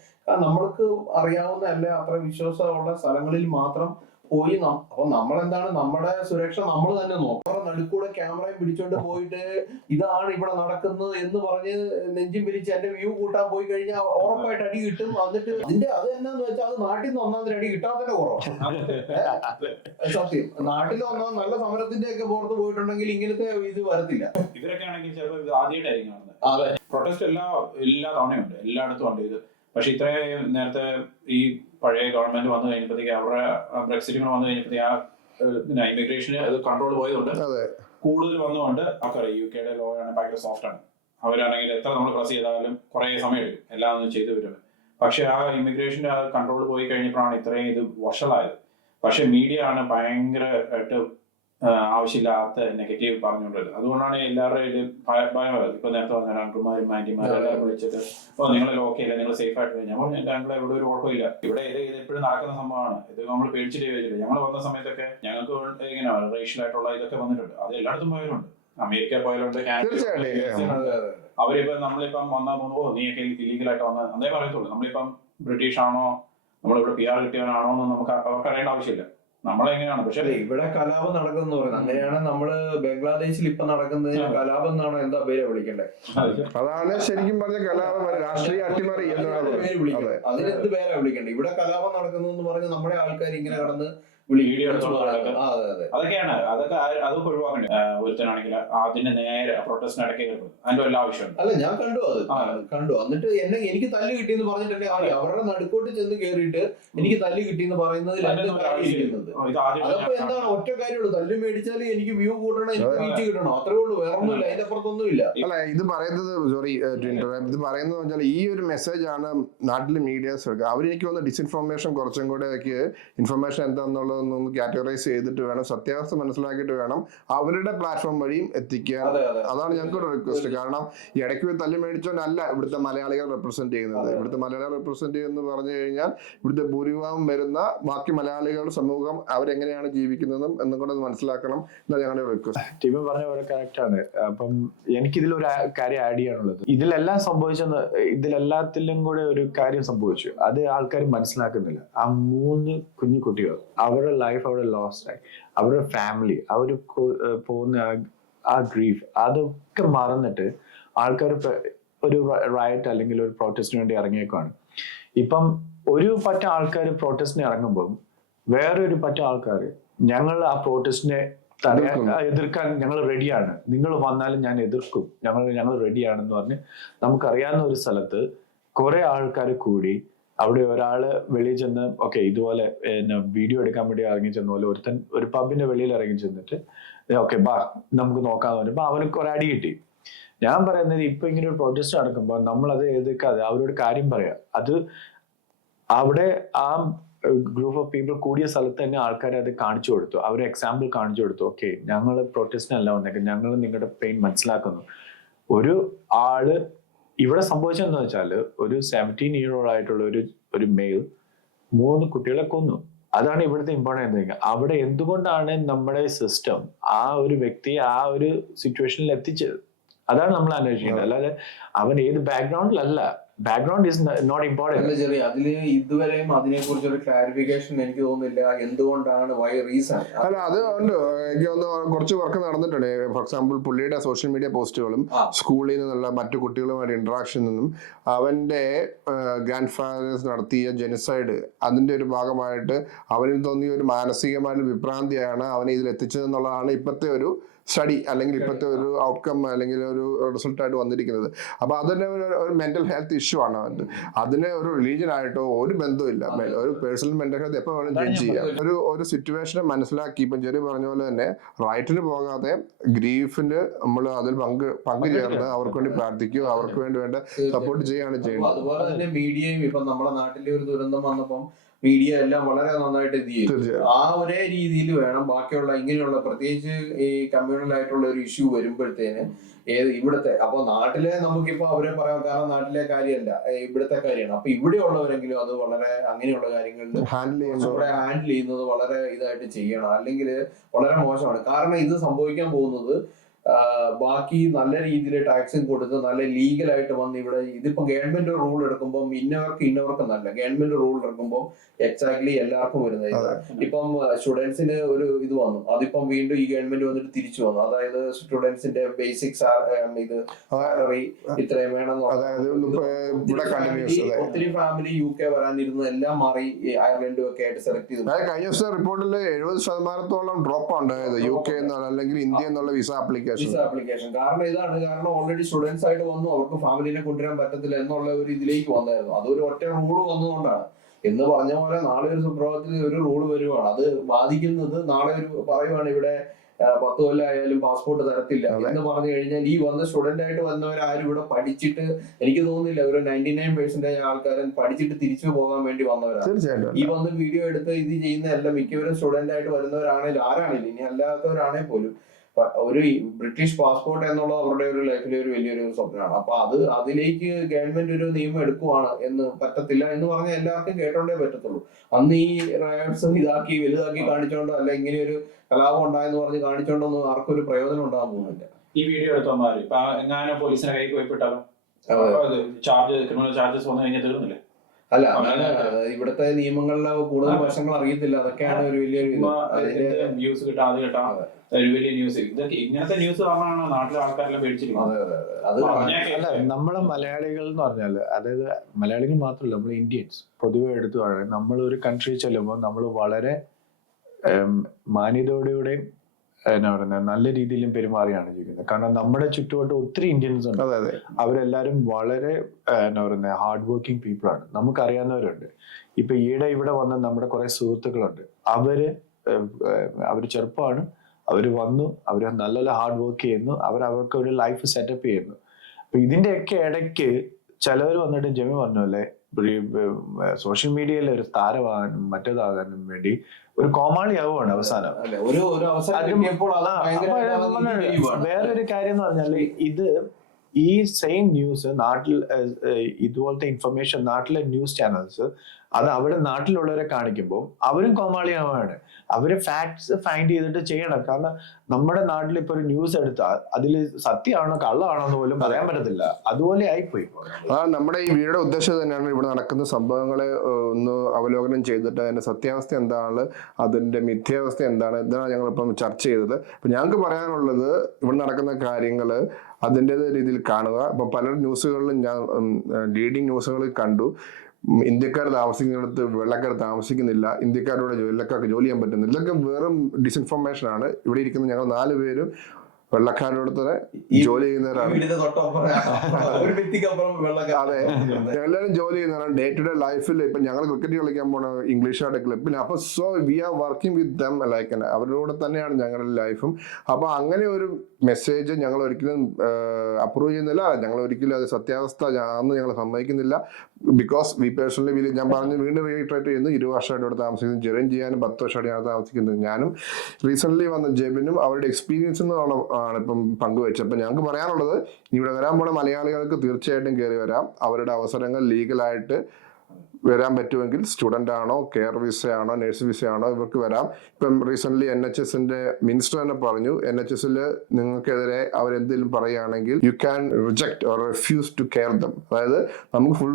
നമ്മൾക്ക് അറിയാവുന്ന അല്ലെ അത്ര വിശ്വാസമുള്ള സ്ഥലങ്ങളിൽ മാത്രം പോയി. അപ്പൊ നമ്മളെന്താണ്, നമ്മുടെ സുരക്ഷ നമ്മൾ തന്നെ നോക്കാം. നടുക്കൂടെ ക്യാമറയും പിടിച്ചോണ്ട് പോയിട്ട് ഇതാണ് ഇവിടെ നടക്കുന്നത് എന്ന് പറഞ്ഞ് നെഞ്ചും പിരിച്ച് എന്റെ വ്യൂ കൂട്ടാൻ പോയി കഴിഞ്ഞാൽ ഉറപ്പായിട്ട് അടി കിട്ടും. എന്നിട്ട് അത് എന്നാന്ന് വെച്ചാൽ അത് നാട്ടിൽ നിന്ന് ഒന്നാമത്തെ അടി കിട്ടാത്തതിന്റെ കുറവാണ്. സത്യം, നാട്ടിൽ ഒന്നാമത് നല്ല സമരത്തിന്റെ ഒക്കെ പുറത്ത് പോയിട്ടുണ്ടെങ്കിൽ ഇങ്ങനത്തെ ഇത് വരത്തില്ല. ഇവരൊക്കെ ആണെങ്കിൽ ചിലപ്പോൾ ആദ്യമായിട്ടായിരിക്കും കാണുന്നത്. അതെ, പ്രൊട്ടസ്റ്റ് എല്ലാ തവണയുണ്ട്, എല്ലായിടത്തും ഉണ്ട് ഇത്. പക്ഷെ ഇത്രയും നേരത്തെ ഈ പഴയ ഗവൺമെന്റ് വന്നു കഴിഞ്ഞപ്പോഴത്തേക്ക് അവരുടെ ബ്രെക്സിറ്റുകൾ വന്നു കഴിഞ്ഞപ്പോഴത്തേക്ക് ആ ഇമിഗ്രേഷന് അത് കൺട്രോൾ പോയതുകൊണ്ട് കൂടുതൽ വന്നുകൊണ്ട് നമുക്കറിയാം UK ലോ ആണ് ഭയങ്കര സോഫ്റ്റ് ആണ്. അവരാണെങ്കിൽ എത്ര നമ്മൾ പ്രസ് ചെയ്താലും കുറെ സമയം എടുക്കും എല്ലാം ഒന്നും ചെയ്തു വരുന്നത്. പക്ഷെ ആ ഇമിഗ്രേഷന്റെ ആ കൺട്രോൾ പോയി കഴിഞ്ഞപ്പോഴാണ് ഇത്രയും ഇത് വഷളായത്. പക്ഷെ മീഡിയ ആണ് ഭയങ്കരമായിട്ട് ആവശ്യമില്ലാത്ത നെഗറ്റീവ് പറഞ്ഞുകൊണ്ടിരുന്നത്. അതുകൊണ്ടാണ് എല്ലാവരുടെയും ഭയം വരുന്നത്. ഇപ്പൊ നേരത്തെ പറഞ്ഞ അങ്കിൾമാരും ആന്റിമാരും എല്ലാവരും വിളിച്ചിട്ട് നിങ്ങൾ ലോക്ക് ചെയ്യില്ല, നിങ്ങൾ സേഫ് ആയിട്ട്. ഞാൻ പറഞ്ഞു എന്റെ അങ്കിളെ ഇവിടെ ഒരു കുഴപ്പമില്ല, ഇവിടെ ഇത് എപ്പോഴും നടക്കുന്ന സംഭവമാണ്, ഇത് നമ്മൾ പേടിച്ചിട്ട് ചോദിച്ചില്ല. ഞങ്ങൾ വന്ന സമയത്തൊക്കെ ഞങ്ങൾക്ക് ഇങ്ങനെ റേഷ്യൽ ആയിട്ടുള്ള ഇതൊക്കെ വന്നിട്ടുണ്ട്. അത് എല്ലായിടത്തും പോയാലുണ്ട്, അമേരിക്ക പോയാലുണ്ട്, അവരിപ്പം നമ്മളിപ്പം വന്നാൽ പോകുമ്പോ നീയൊക്കെ ഇല്ലീഗലായിട്ട് വന്ന അന്നേ പറയത്തുള്ളൂ. നമ്മളിപ്പം ബ്രിട്ടീഷ് ആണോ, നമ്മളിവിടെ PR കിട്ടിയവനാണോ എന്ന് നമുക്ക് അവർക്ക് അറിയേണ്ട ആവശ്യമില്ല, നമ്മളെങ്ങനെയാണ്. പക്ഷെ ഇവിടെ കലാപം നടക്കുന്നു പറയുന്നത് അങ്ങനെയാണ്. നമ്മള് ബംഗ്ലാദേശിൽ ഇപ്പൊ നടക്കുന്നതിന് കലാപം എന്നാണോ എന്താ പേര് വിളിക്കണ്ടേ? അതാണ് ശരിക്കും പറഞ്ഞ കലാപം, രാഷ്ട്രീയ അട്ടിമറി എന്നാണ് പേര് വിളിക്കുന്നത്. അതിനെന്ത് പേരാ വിളിക്കണ്ടേ? ഇവിടെ കലാപം നടക്കുന്നു എന്ന് പറഞ്ഞ് നമ്മുടെ ആൾക്കാർ ഇങ്ങനെ കടന്ന് അതൊക്കെയാണ്, അതൊക്കെ ഒഴിവാക്കണ്ടേ. ഒരുത്തനാണെങ്കിൽ അതിന് നേരെ പ്രൊട്ടസ്റ്റിന് ഇടയ്ക്ക് കയറുന്നത് അതിന്റെ വല്ല ആവശ്യമുണ്ട്. അല്ല ഞാൻ കണ്ടു, അത് കണ്ടു. എന്നിട്ട് എനിക്ക് തല്ല് കിട്ടിയെന്ന് പറഞ്ഞിട്ടുണ്ടെങ്കിൽ അവരുടെ നടുക്കോട്ട് ചെന്ന് കേറിയിട്ട് എനിക്ക് തല്ല് കിട്ടിയെന്ന് പറയുന്നതിൽ അതപ്പോ എന്താണ്? ഒറ്റ കാര്യമുള്ളൂ, തല്ല് മേടിച്ചാൽ എനിക്ക് വ്യൂ കൂട്ടണം, എനിക്ക് റീച്ച് കിട്ടണം, അത്രേ ഉള്ളൂ, വേറെ ഒന്നുമില്ല, അതിന്റെ അപ്പുറത്തൊന്നുമില്ല. അല്ല ഇത് പറയുന്നത്, സോറി ഇത് പറയുന്നത് വെച്ചാൽ ഈ ഒരു മെസ്സേജ് ആണ് നാട്ടിലെ മീഡിയാസ് എടുക്കുക. അവരെനിക്ക് വന്ന ഡിസ്ഇൻഫോർമേഷൻ കുറച്ചും കൂടെ ഇൻഫർമേഷൻ എന്താണെന്നുള്ളത് ഒന്ന് കാറ്റഗറൈസ് ചെയ്തിട്ട് വേണം, സത്യാവസ്ഥ മനസ്സിലാക്കിയിട്ട് വേണം അവരുടെ പ്ലാറ്റ്ഫോം വഴിയും എത്തിക്കാൻ. അതാണ് ഞങ്ങൾക്ക് റിക്വസ്റ്റ്. കാരണം ഈ ഇടയ്ക്ക് തല്ലി മേടിച്ചോണ്ടല്ല ഇവിടുത്തെ മലയാളികൾ റെപ്രസെന്റ് ചെയ്യുന്നത്. ഇവിടുത്തെ മലയാളികൾ റെപ്രസെന്റ് ചെയ്യുന്നത് പറഞ്ഞു കഴിഞ്ഞാൽ ഇവിടുത്തെ ഭൂരിഭാഗം വരുന്ന ബാക്കി മലയാളികളുടെ സമൂഹം അവരെങ്ങനെയാണ് ജീവിക്കുന്നതും എന്നും കൂടെ മനസ്സിലാക്കണം എന്നാണ് ഞങ്ങളുടെ റിക്വസ്റ്റ്. ടീം പറഞ്ഞ പോലെ കറക്റ്റ് ആണ്. അപ്പം എനിക്കിതിലൊരു കാര്യം ആഡ് ചെയ്യാനുള്ളത്, ഇതിലെല്ലാം സംഭവിച്ചെന്ന്, ഇതിലെല്ലാത്തിലും കൂടെ ഒരു കാര്യം സംഭവിച്ചു, അത് ആൾക്കാർ മനസ്സിലാക്കുന്നില്ല. ആ 3 കുഞ്ഞു കുട്ടികൾ, അവരുടെ ലൈഫ് അവിടെ ലോസ്റ്റ് ആയി, അവരുടെ ഫാമിലി, അവർ പോകുന്ന ആ ഗ്രീഫ്, അതൊക്കെ മറന്നിട്ട് ആൾക്കാർ ഒരു റൈറ്റ് അല്ലെങ്കിൽ ഒരു പ്രൊട്ടസ്റ്റിന് വേണ്ടി ഇറങ്ങിയേക്കാണ്. ഇപ്പം ഒരു പറ്റം ആൾക്കാർ പ്രൊട്ടസ്റ്റിന് ഇറങ്ങുമ്പം വേറൊരു പറ്റം ആൾക്കാർ ഞങ്ങൾ ആ പ്രൊട്ടസ്റ്റിനെ എതിർക്കാൻ ഞങ്ങൾ റെഡിയാണ്, നിങ്ങൾ വന്നാലും ഞാൻ എതിർക്കും, ഞങ്ങൾ റെഡിയാണെന്ന് പറഞ്ഞ് നമുക്കറിയാവുന്ന ഒരു സ്ഥലത്ത് കുറെ ആൾക്കാർ കൂടി അവിടെ ഒരാള് വെളിയിൽ ചെന്ന് ഓക്കെ ഇതുപോലെ വീഡിയോ എടുക്കാൻ വേണ്ടി ഇറങ്ങി ചെന്ന പോലെ ഒരുത്തൻ ഒരു പബിന്റെ വെളിയിൽ ഇറങ്ങി ചെന്നിട്ട് ഓക്കെ ബാ നമുക്ക് നോക്കാന്ന് പറഞ്ഞപ്പോ അവന് കുറെ അടി കിട്ടി. ഞാൻ പറയുന്നത് ഇപ്പൊ ഇങ്ങനെ ഒരു പ്രൊട്ടസ്റ്റ് നടക്കുമ്പോൾ നമ്മൾ അത് എതിർക്കാതെ അവരോട് കാര്യം പറയാം. അത് അവിടെ ആ ഗ്രൂപ്പ് ഓഫ് പീപ്പിൾ കൂടിയ സ്ഥലത്ത് തന്നെ ആൾക്കാരെ അത് കാണിച്ചു കൊടുത്തു, അവർ എക്സാമ്പിൾ കാണിച്ചു കൊടുത്തു. ഓക്കെ ഞങ്ങൾ പ്രൊട്ടസ്റ്റിനല്ല വന്നേക്കും, ഞങ്ങൾ നിങ്ങളുടെ പെയിൻ മനസ്സിലാക്കുന്നു. ഒരു ആള് ഇവിടെ സംഭവിച്ചതെന്ന് വെച്ചാല് ഒരു 17-year-old ആയിട്ടുള്ള ഒരു മെയിൽ 3 കുട്ടികളെ കൊന്നു. അതാണ് ഇവിടുത്തെ ഇമ്പോർട്ടൻ്റ് തിങ്. അവിടെ എന്തുകൊണ്ടാണ് നമ്മുടെ സിസ്റ്റം ആ ഒരു വ്യക്തിയെ ആ ഒരു സിറ്റുവേഷനിൽ എത്തിച്ചത്, അതാണ് നമ്മൾ അന്വേഷിക്കുന്നത്. അല്ലാതെ അവൻ ഏത് ബാക്ക്ഗ്രൗണ്ടിലല്ല, ബാക്ക്ഗ്രൗണ്ട് ഈസ് നോട്ട് ഇമ്പോർട്ടന്റ്. ചെറിയ അതില് ഇതുവരെയും അതിനെ കുറിച്ചൊരു ക്ലാരിഫിക്കേഷൻ എനിക്ക് തോന്നുന്നില്ല, എന്തുകൊണ്ടാണ് വൈ റീസൺ. അല്ല അത് ഉണ്ട്, എനിക്ക് തോന്നുന്നു കുറച്ച് വർക്ക് നടന്നിട്ടുണ്ട്. ഫോർ എക്സാമ്പിൾ പുള്ളിയുടെ സോഷ്യൽ മീഡിയ പോസ്റ്റുകളും സ്കൂളിൽ നിന്നുള്ള മറ്റു കുട്ടികളുമായിട്ട് ഇന്ററാക്ഷനിൽ നിന്നും അവന്റെ ഗ്രാൻഡ് ഫാദേഴ്സ് നടത്തിയ ജെനസൈഡ് അതിന്റെ ഒരു ഭാഗമായിട്ട് അവനിൽ തോന്നിയ ഒരു മാനസികമായിട്ട് വിഭ്രാന്തിയാണ് അവനെ ഇതിൽ എത്തിച്ചതെന്നുള്ളതാണ് ഇപ്പോഴത്തെ ഒരു സ്റ്റഡി അല്ലെങ്കിൽ ഇപ്പോഴത്തെ ഒരു ഔട്ട്കം അല്ലെങ്കിൽ ഒരു റിസൾട്ടായിട്ട് വന്നിരിക്കുന്നത്. അപ്പോൾ അതന്നെ ഒരു മെന്റൽ ഹെൽത്ത് ഇഷ്യൂ ആണ്. അതിന് ഒരു റിലീജിയൻ ആയിട്ടോ ഒരു ബന്ധമില്ല. ഒരു പേഴ്സണൽ മെന്റൽ ഹെൽത്ത് എപ്പോൾ വേണം ജഡ്ജ് ചെയ്യാം. ഒരു സിറ്റുവേഷനെ മനസ്സിലാക്കി ഇപ്പം ചെറിയ പറഞ്ഞ പോലെ തന്നെ റൈറ്റിന് പോകാതെ ഗ്രീഫിന് നമ്മൾ അതിൽ പങ്കുചേർന്ന് അവർക്ക് വേണ്ടി പ്രാർത്ഥിക്കുകയോ അവർക്ക് വേണ്ട സപ്പോർട്ട് ചെയ്യുകയാണ് ചെയ്യുന്നത്. അതുപോലെ തന്നെ മീഡിയയും ഇപ്പം നമ്മുടെ നാട്ടിലെ ഒരു ദുരന്തം വന്നപ്പം മീഡിയ എല്ലാം വളരെ നന്നായിട്ട് ഇത് ചെയ്യും. ആ ഒരേ രീതിയിൽ വേണം ബാക്കിയുള്ള ഇങ്ങനെയുള്ള പ്രത്യേകിച്ച് ഈ കമ്മ്യൂണൽ ആയിട്ടുള്ള ഒരു ഇഷ്യൂ വരുമ്പോഴത്തേന് ഇവിടുത്തെ അപ്പൊ നാട്ടിലെ നമുക്കിപ്പോ അവരെ പറയാം, കാരണം നാട്ടിലെ കാര്യമല്ല ഇവിടുത്തെ കാര്യമാണ്. അപ്പൊ ഇവിടെ ഉള്ളവരെങ്കിലും അത് വളരെ അങ്ങനെയുള്ള കാര്യങ്ങളിൽ ഹാൻഡിൽ ചെയ്യുന്നത് വളരെ ഇതായിട്ട് ചെയ്യണം, അല്ലെങ്കിൽ വളരെ മോശമാണ്. കാരണം ഇത് സംഭവിക്കാൻ പോകുന്നത് ബാക്കി നല്ല രീതിയിൽ ടാക്സും കൊടുത്ത് നല്ല ലീഗലായിട്ട് വന്ന് ഇവിടെ ഇതിപ്പോ ഗവൺമെന്റ് റൂൾ എടുക്കുമ്പോൾ ഇന്നവർക്ക് നല്ല ഗവൺമെന്റ് റൂൾ എടുക്കുമ്പോൾ എക്സാക്ട്ലി എല്ലാവർക്കും വരുന്നത്. ഇപ്പം സ്റ്റുഡൻസിന് ഒരു ഇത് വന്നു, അതിപ്പം വീണ്ടും ഈ ഗവൺമെന്റ് വന്നിട്ട് തിരിച്ചു വന്നു. അതായത് സ്റ്റുഡൻസിന്റെ ബേസിക് ഇത് സാലറി ഇത്രയും വേണം. ഒത്തിരി ഫാമിലി UK വരാനിരുന്നത് എല്ലാം മാറി അയർലൻഡും ഒക്കെ ആയിട്ട് സെലക്ട് ചെയ്തു. കഴിഞ്ഞ ദിവസത്തെ റിപ്പോർട്ടിൽ 70% ഡ്രോപ്പ് ആണ് UK അല്ലെങ്കിൽ ഇന്ത്യ എന്നുള്ള വിസ ആപ്ലിക്കേഷൻ. കാരണം ഇതാണ്, കാരണം ഓൾറെഡി സ്റ്റുഡൻസ് ആയിട്ട് വന്നു, അവർക്ക് ഫാമിലിനെ കൊണ്ടുവരാൻ പറ്റത്തില്ല എന്നുള്ള ഒരു ഇതിലേക്ക് വന്നായിരുന്നു. അതൊരു ഒറ്റ റൂള് വന്നതുകൊണ്ടാണ്. എന്ന് പറഞ്ഞ പോലെ നാളെ ഒരു സുപ്രഭാതത്തിൽ ഒരു റൂള് വരുവാണ്, അത് ബാധിക്കുന്നത് നാളെ ഒരു പറയുവാണ് ഇവിടെ 10 കൊല്ലമായാലും പാസ്പോർട്ട് തരത്തില്ല എന്ന് പറഞ്ഞു കഴിഞ്ഞാൽ ഈ വന്ന സ്റ്റുഡന്റ് ആയിട്ട് വന്നവരാരും ഇവിടെ പഠിച്ചിട്ട് എനിക്ക് തോന്നുന്നില്ല ഒരു 99% ആൾക്കാരും പഠിച്ചിട്ട് തിരിച്ചു പോകാൻ വേണ്ടി വന്നവരാണ്. തീർച്ചയായിട്ടും ഈ വന്ന് വീഡിയോ എടുത്ത് ഇത് ചെയ്യുന്ന എല്ലാം മിക്കവരും സ്റ്റുഡന്റ് ആയിട്ട് വരുന്നവരാണെങ്കിലും ആരാണെങ്കിലും ഇനി അല്ലാത്തവരാണെങ്കിൽ പോലും ഒരു ബ്രിട്ടീഷ് പാസ്പോർട്ട് എന്നുള്ളത് അവരുടെ ഒരു ലൈഫിലെ ഒരു വലിയൊരു സ്വപ്നമാണ്. അപ്പൊ അതിലേക്ക് ഗവൺമെന്റ് ഒരു നിയമം എടുക്കുവാണ് എന്ന് പറ്റത്തില്ല എന്ന് പറഞ്ഞാൽ എല്ലാവർക്കും കേട്ടോണ്ടേ പറ്റത്തുള്ളൂ. അന്ന് ഈ റയോട്ട്സ് ഇതാക്കി വലുതാക്കി കാണിച്ചോണ്ടോ അല്ല ഇങ്ങനെ ഒരു കലാപം ഉണ്ടായെന്ന് പറഞ്ഞ് കാണിച്ചോണ്ടൊന്നും ആർക്കും ഒരു പ്രയോജനം ഉണ്ടാകാൻ പോകുന്നില്ല. ഈ വീഡിയോ എടുത്തവന്മാര് ഇപ്പൊ എങ്ങാനും പോലീസിനെ കൈ പോയിപ്പെട്ടാലോ ക്രിമിനൽ ചാർജസ് വന്നു കഴിഞ്ഞാൽ തീർന്നില്ലേ? അല്ല ഇവിടുത്തെ നിയമങ്ങളിലെ കൂടുതൽ വശങ്ങൾ അറിയത്തില്ല. അതൊക്കെയാണ് ഒരു വലിയൊരു ന്യൂസ് കിട്ടാം അത് കിട്ടാം ഒരു വലിയ ന്യൂസ്. ഇതൊക്കെ ഇങ്ങനത്തെ ന്യൂസ് പറഞ്ഞാണ് നാട്ടിലെ ആൾക്കാരെല്ലാം പേടിച്ചിരിക്കുന്നത്. അല്ല നമ്മളെ മലയാളികൾ എന്ന് പറഞ്ഞാല് അതായത് മലയാളികൾ മാത്രമല്ല നമ്മൾ ഇന്ത്യൻസ് പൊതുവെ എടുത്തു പറയുന്നത് നമ്മൾ ഒരു കൺട്രി ചെല്ലുമ്പോൾ നമ്മൾ വളരെ മാന്യതയോടെയും എന്നാ പറയുന്നത് നല്ല രീതിയിലും പെരുമാറിയാണ് ജീവിക്കുന്നത്. കാരണം നമ്മുടെ ചുറ്റുവട്ടം ഒത്തിരി ഇന്ത്യൻസ് ഉണ്ട്. അവരെല്ലാരും വളരെ എന്നാ പറയുന്നത് ഹാർഡ് വർക്കിംഗ് പീപ്പിൾ ആണ്. നമുക്കറിയാവുന്നവരുണ്ട്. ഇപ്പൊ ഈയിടെ ഇവിടെ വന്ന നമ്മുടെ കുറെ സുഹൃത്തുക്കളുണ്ട്. അവര് ചെറുപ്പമാണ്. അവര് വന്നു, അവര് നല്ല ഹാർഡ് വർക്ക് ചെയ്യുന്നു, അവർക്ക് ഒരു ലൈഫ് സെറ്റപ്പ് ചെയ്യുന്നു. അപ്പൊ ഇതിന്റെയൊക്കെ ഇടയ്ക്ക് ചിലവർ വന്നിട്ട് ജമി പറഞ്ഞ പോലെ സോഷ്യൽ മീഡിയയിൽ ഒരു താരമാകാനും മറ്റേതാകാനും വേണ്ടി ഒരു കോമാളിയാവുകയാണ് അവസാനം. വേറൊരു കാര്യം എന്ന് പറഞ്ഞാല് ഈ സെയിം ന്യൂസ് നാട്ടിൽ ഇതുപോലത്തെ ഇൻഫർമേഷൻ നാട്ടിലെ ന്യൂസ് ചാനൽസ് അത് അവിടെ നാട്ടിലുള്ളവരെ കാണിക്കുമ്പോൾ അവരും കോമാളിയാവാണ്. അവര് ഫാക്ട്സ് ഫൈൻഡ് ചെയ്തിട്ട് ചെയ്യണം. കാരണം നമ്മുടെ നാട്ടിൽ ഇപ്പൊ ഒരു ന്യൂസ് എടുത്താൽ അതിൽ സത്യമാണോ കള്ളമാണോ എന്ന് പോലും പറയാൻ പറ്റത്തില്ല. അതുപോലെ ആയിപ്പോയി. നമ്മുടെ ഈ വീഡിയോയുടെ ഉദ്ദേശം തന്നെയാണ് ഇവിടെ നടക്കുന്ന സംഭവങ്ങളെ ഒന്ന് അവലോകനം ചെയ്തിട്ട് അതിന്റെ സത്യാവസ്ഥ എന്താണ്, അതിന്റെ മിഥ്യാവസ്ഥ എന്താണ്, ഇതാണ് ഞങ്ങളിപ്പം ചർച്ച ചെയ്തത്. അപ്പൊ ഞങ്ങൾക്ക് പറയാനുള്ളത് ഇവിടെ നടക്കുന്ന കാര്യങ്ങള് അതിൻ്റെതായ രീതിയിൽ കാണുക. ഇപ്പൊ പല ന്യൂസുകളിലും ഞാൻ ലീഡിങ് ന്യൂസുകളിൽ കണ്ടു ഇന്ത്യക്കാർ താമസിക്കുന്നിടത്ത് വെള്ളക്കാർ താമസിക്കുന്നില്ല, ഇന്ത്യക്കാരുടെ വെള്ളക്കാർക്ക് ജോലി ചെയ്യാൻ പറ്റുന്നില്ല. ഇതൊക്കെ വെറും ഡിസ്ഇൻഫർമേഷൻ ആണ്. ഇവിടെ ഇരിക്കുന്ന ഞങ്ങൾ 4 പേരും വെള്ളക്കാരോട് തന്നെ ജോലി ചെയ്യുന്നവരാണ്. അതെ, എല്ലാവരും ജോലി ചെയ്യുന്നവരാണ്. ഡേ ടു ഡേ ലൈഫിൽ ഇപ്പൊ ഞങ്ങൾ ക്രിക്കറ്റ് കളിക്കാൻ പോണ ഇംഗ്ലീഷുകാരുടെ ക്ലബിൽ. അപ്പൊ so we are working with them like അവരുടെ തന്നെയാണ് ഞങ്ങളുടെ ലൈഫും. അപ്പൊ അങ്ങനെ ഒരു മെസ്സേജ് ഞങ്ങൾ ഒരിക്കലും അപ്രൂവ് ചെയ്യുന്നില്ല. ഞങ്ങൾ ഒരിക്കലും അത് സത്യാവസ്ഥ അന്ന് ഞങ്ങൾ സമ്മതിക്കുന്നില്ല. ബിക്കോസ് വി പേഴ്സണലി ഞാൻ പറഞ്ഞു വീണ്ടും റീട്രേറ്റ് ചെയ്യുന്നു. 20 വർഷമായിട്ട് ഇവിടെ താമസിക്കുന്നു. ജെറിൻ ചെയ്യാനും 10 വർഷമായിട്ട് ഞാൻ താമസിക്കുന്നത്. ഞാനും റീസെന്റ് വന്ന ജെബിനും അവരുടെ എക്സ്പീരിയൻസ് ആണ് ഇപ്പം പങ്കുവെച്ചത്. അപ്പൊ ഞങ്ങൾക്ക് പറയാനുള്ളത് ഇവിടെ വരാൻ പോണ മലയാളികൾക്ക് തീർച്ചയായിട്ടും കയറി വരാം. അവരുടെ അവസരങ്ങൾ ലീഗലായിട്ട് വരാൻ പറ്റുമെങ്കിൽ സ്റ്റുഡൻ്റ് ആണോ, കെയർ വിസ ആണോ, നഴ്സ് വിസ ആണോ ഇവർക്ക് വരാം. ഇപ്പം റീസെന്റ് NHSന്റെ മിനിസ്റ്റർ തന്നെ പറഞ്ഞു NHSൽ നിങ്ങൾക്കെതിരെ അവരെന്തെങ്കിലും പറയുകയാണെങ്കിൽ you can reject or refuse to care them. അതായത് നമുക്ക് ഫുൾ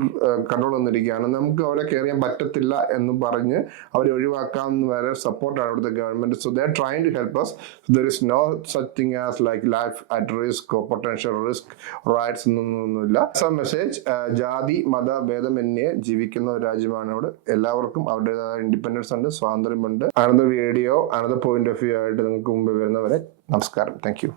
കൺട്രോൾ വന്നിരിക്കുകയാണ്, നമുക്ക് അവരെ കെയർ ചെയ്യാൻ പറ്റത്തില്ല എന്ന് പറഞ്ഞ് അവരെ ഒഴിവാക്കാമെന്ന് വരെ സപ്പോർട്ടാണ് ഇവിടുത്തെ government. So they are trying to help us. There is no such thing as like life at risk or potential risk rights എന്നൊന്നുമില്ല. മെസ്സേജ് ജാതി മത ഭേദമന്യേ ജീവിക്കുന്ന രാജ്യമാണ് ഇവിടെ. എല്ലാവർക്കും അവരുടേതായ ഇൻഡിപെൻഡൻസ് ഉണ്ട്, സ്വാതന്ത്ര്യമുണ്ട്. Another video another point of view ആയിട്ട് നിങ്ങൾക്ക് മുമ്പ് വരുന്നവരെ നമസ്കാരം. Thank you.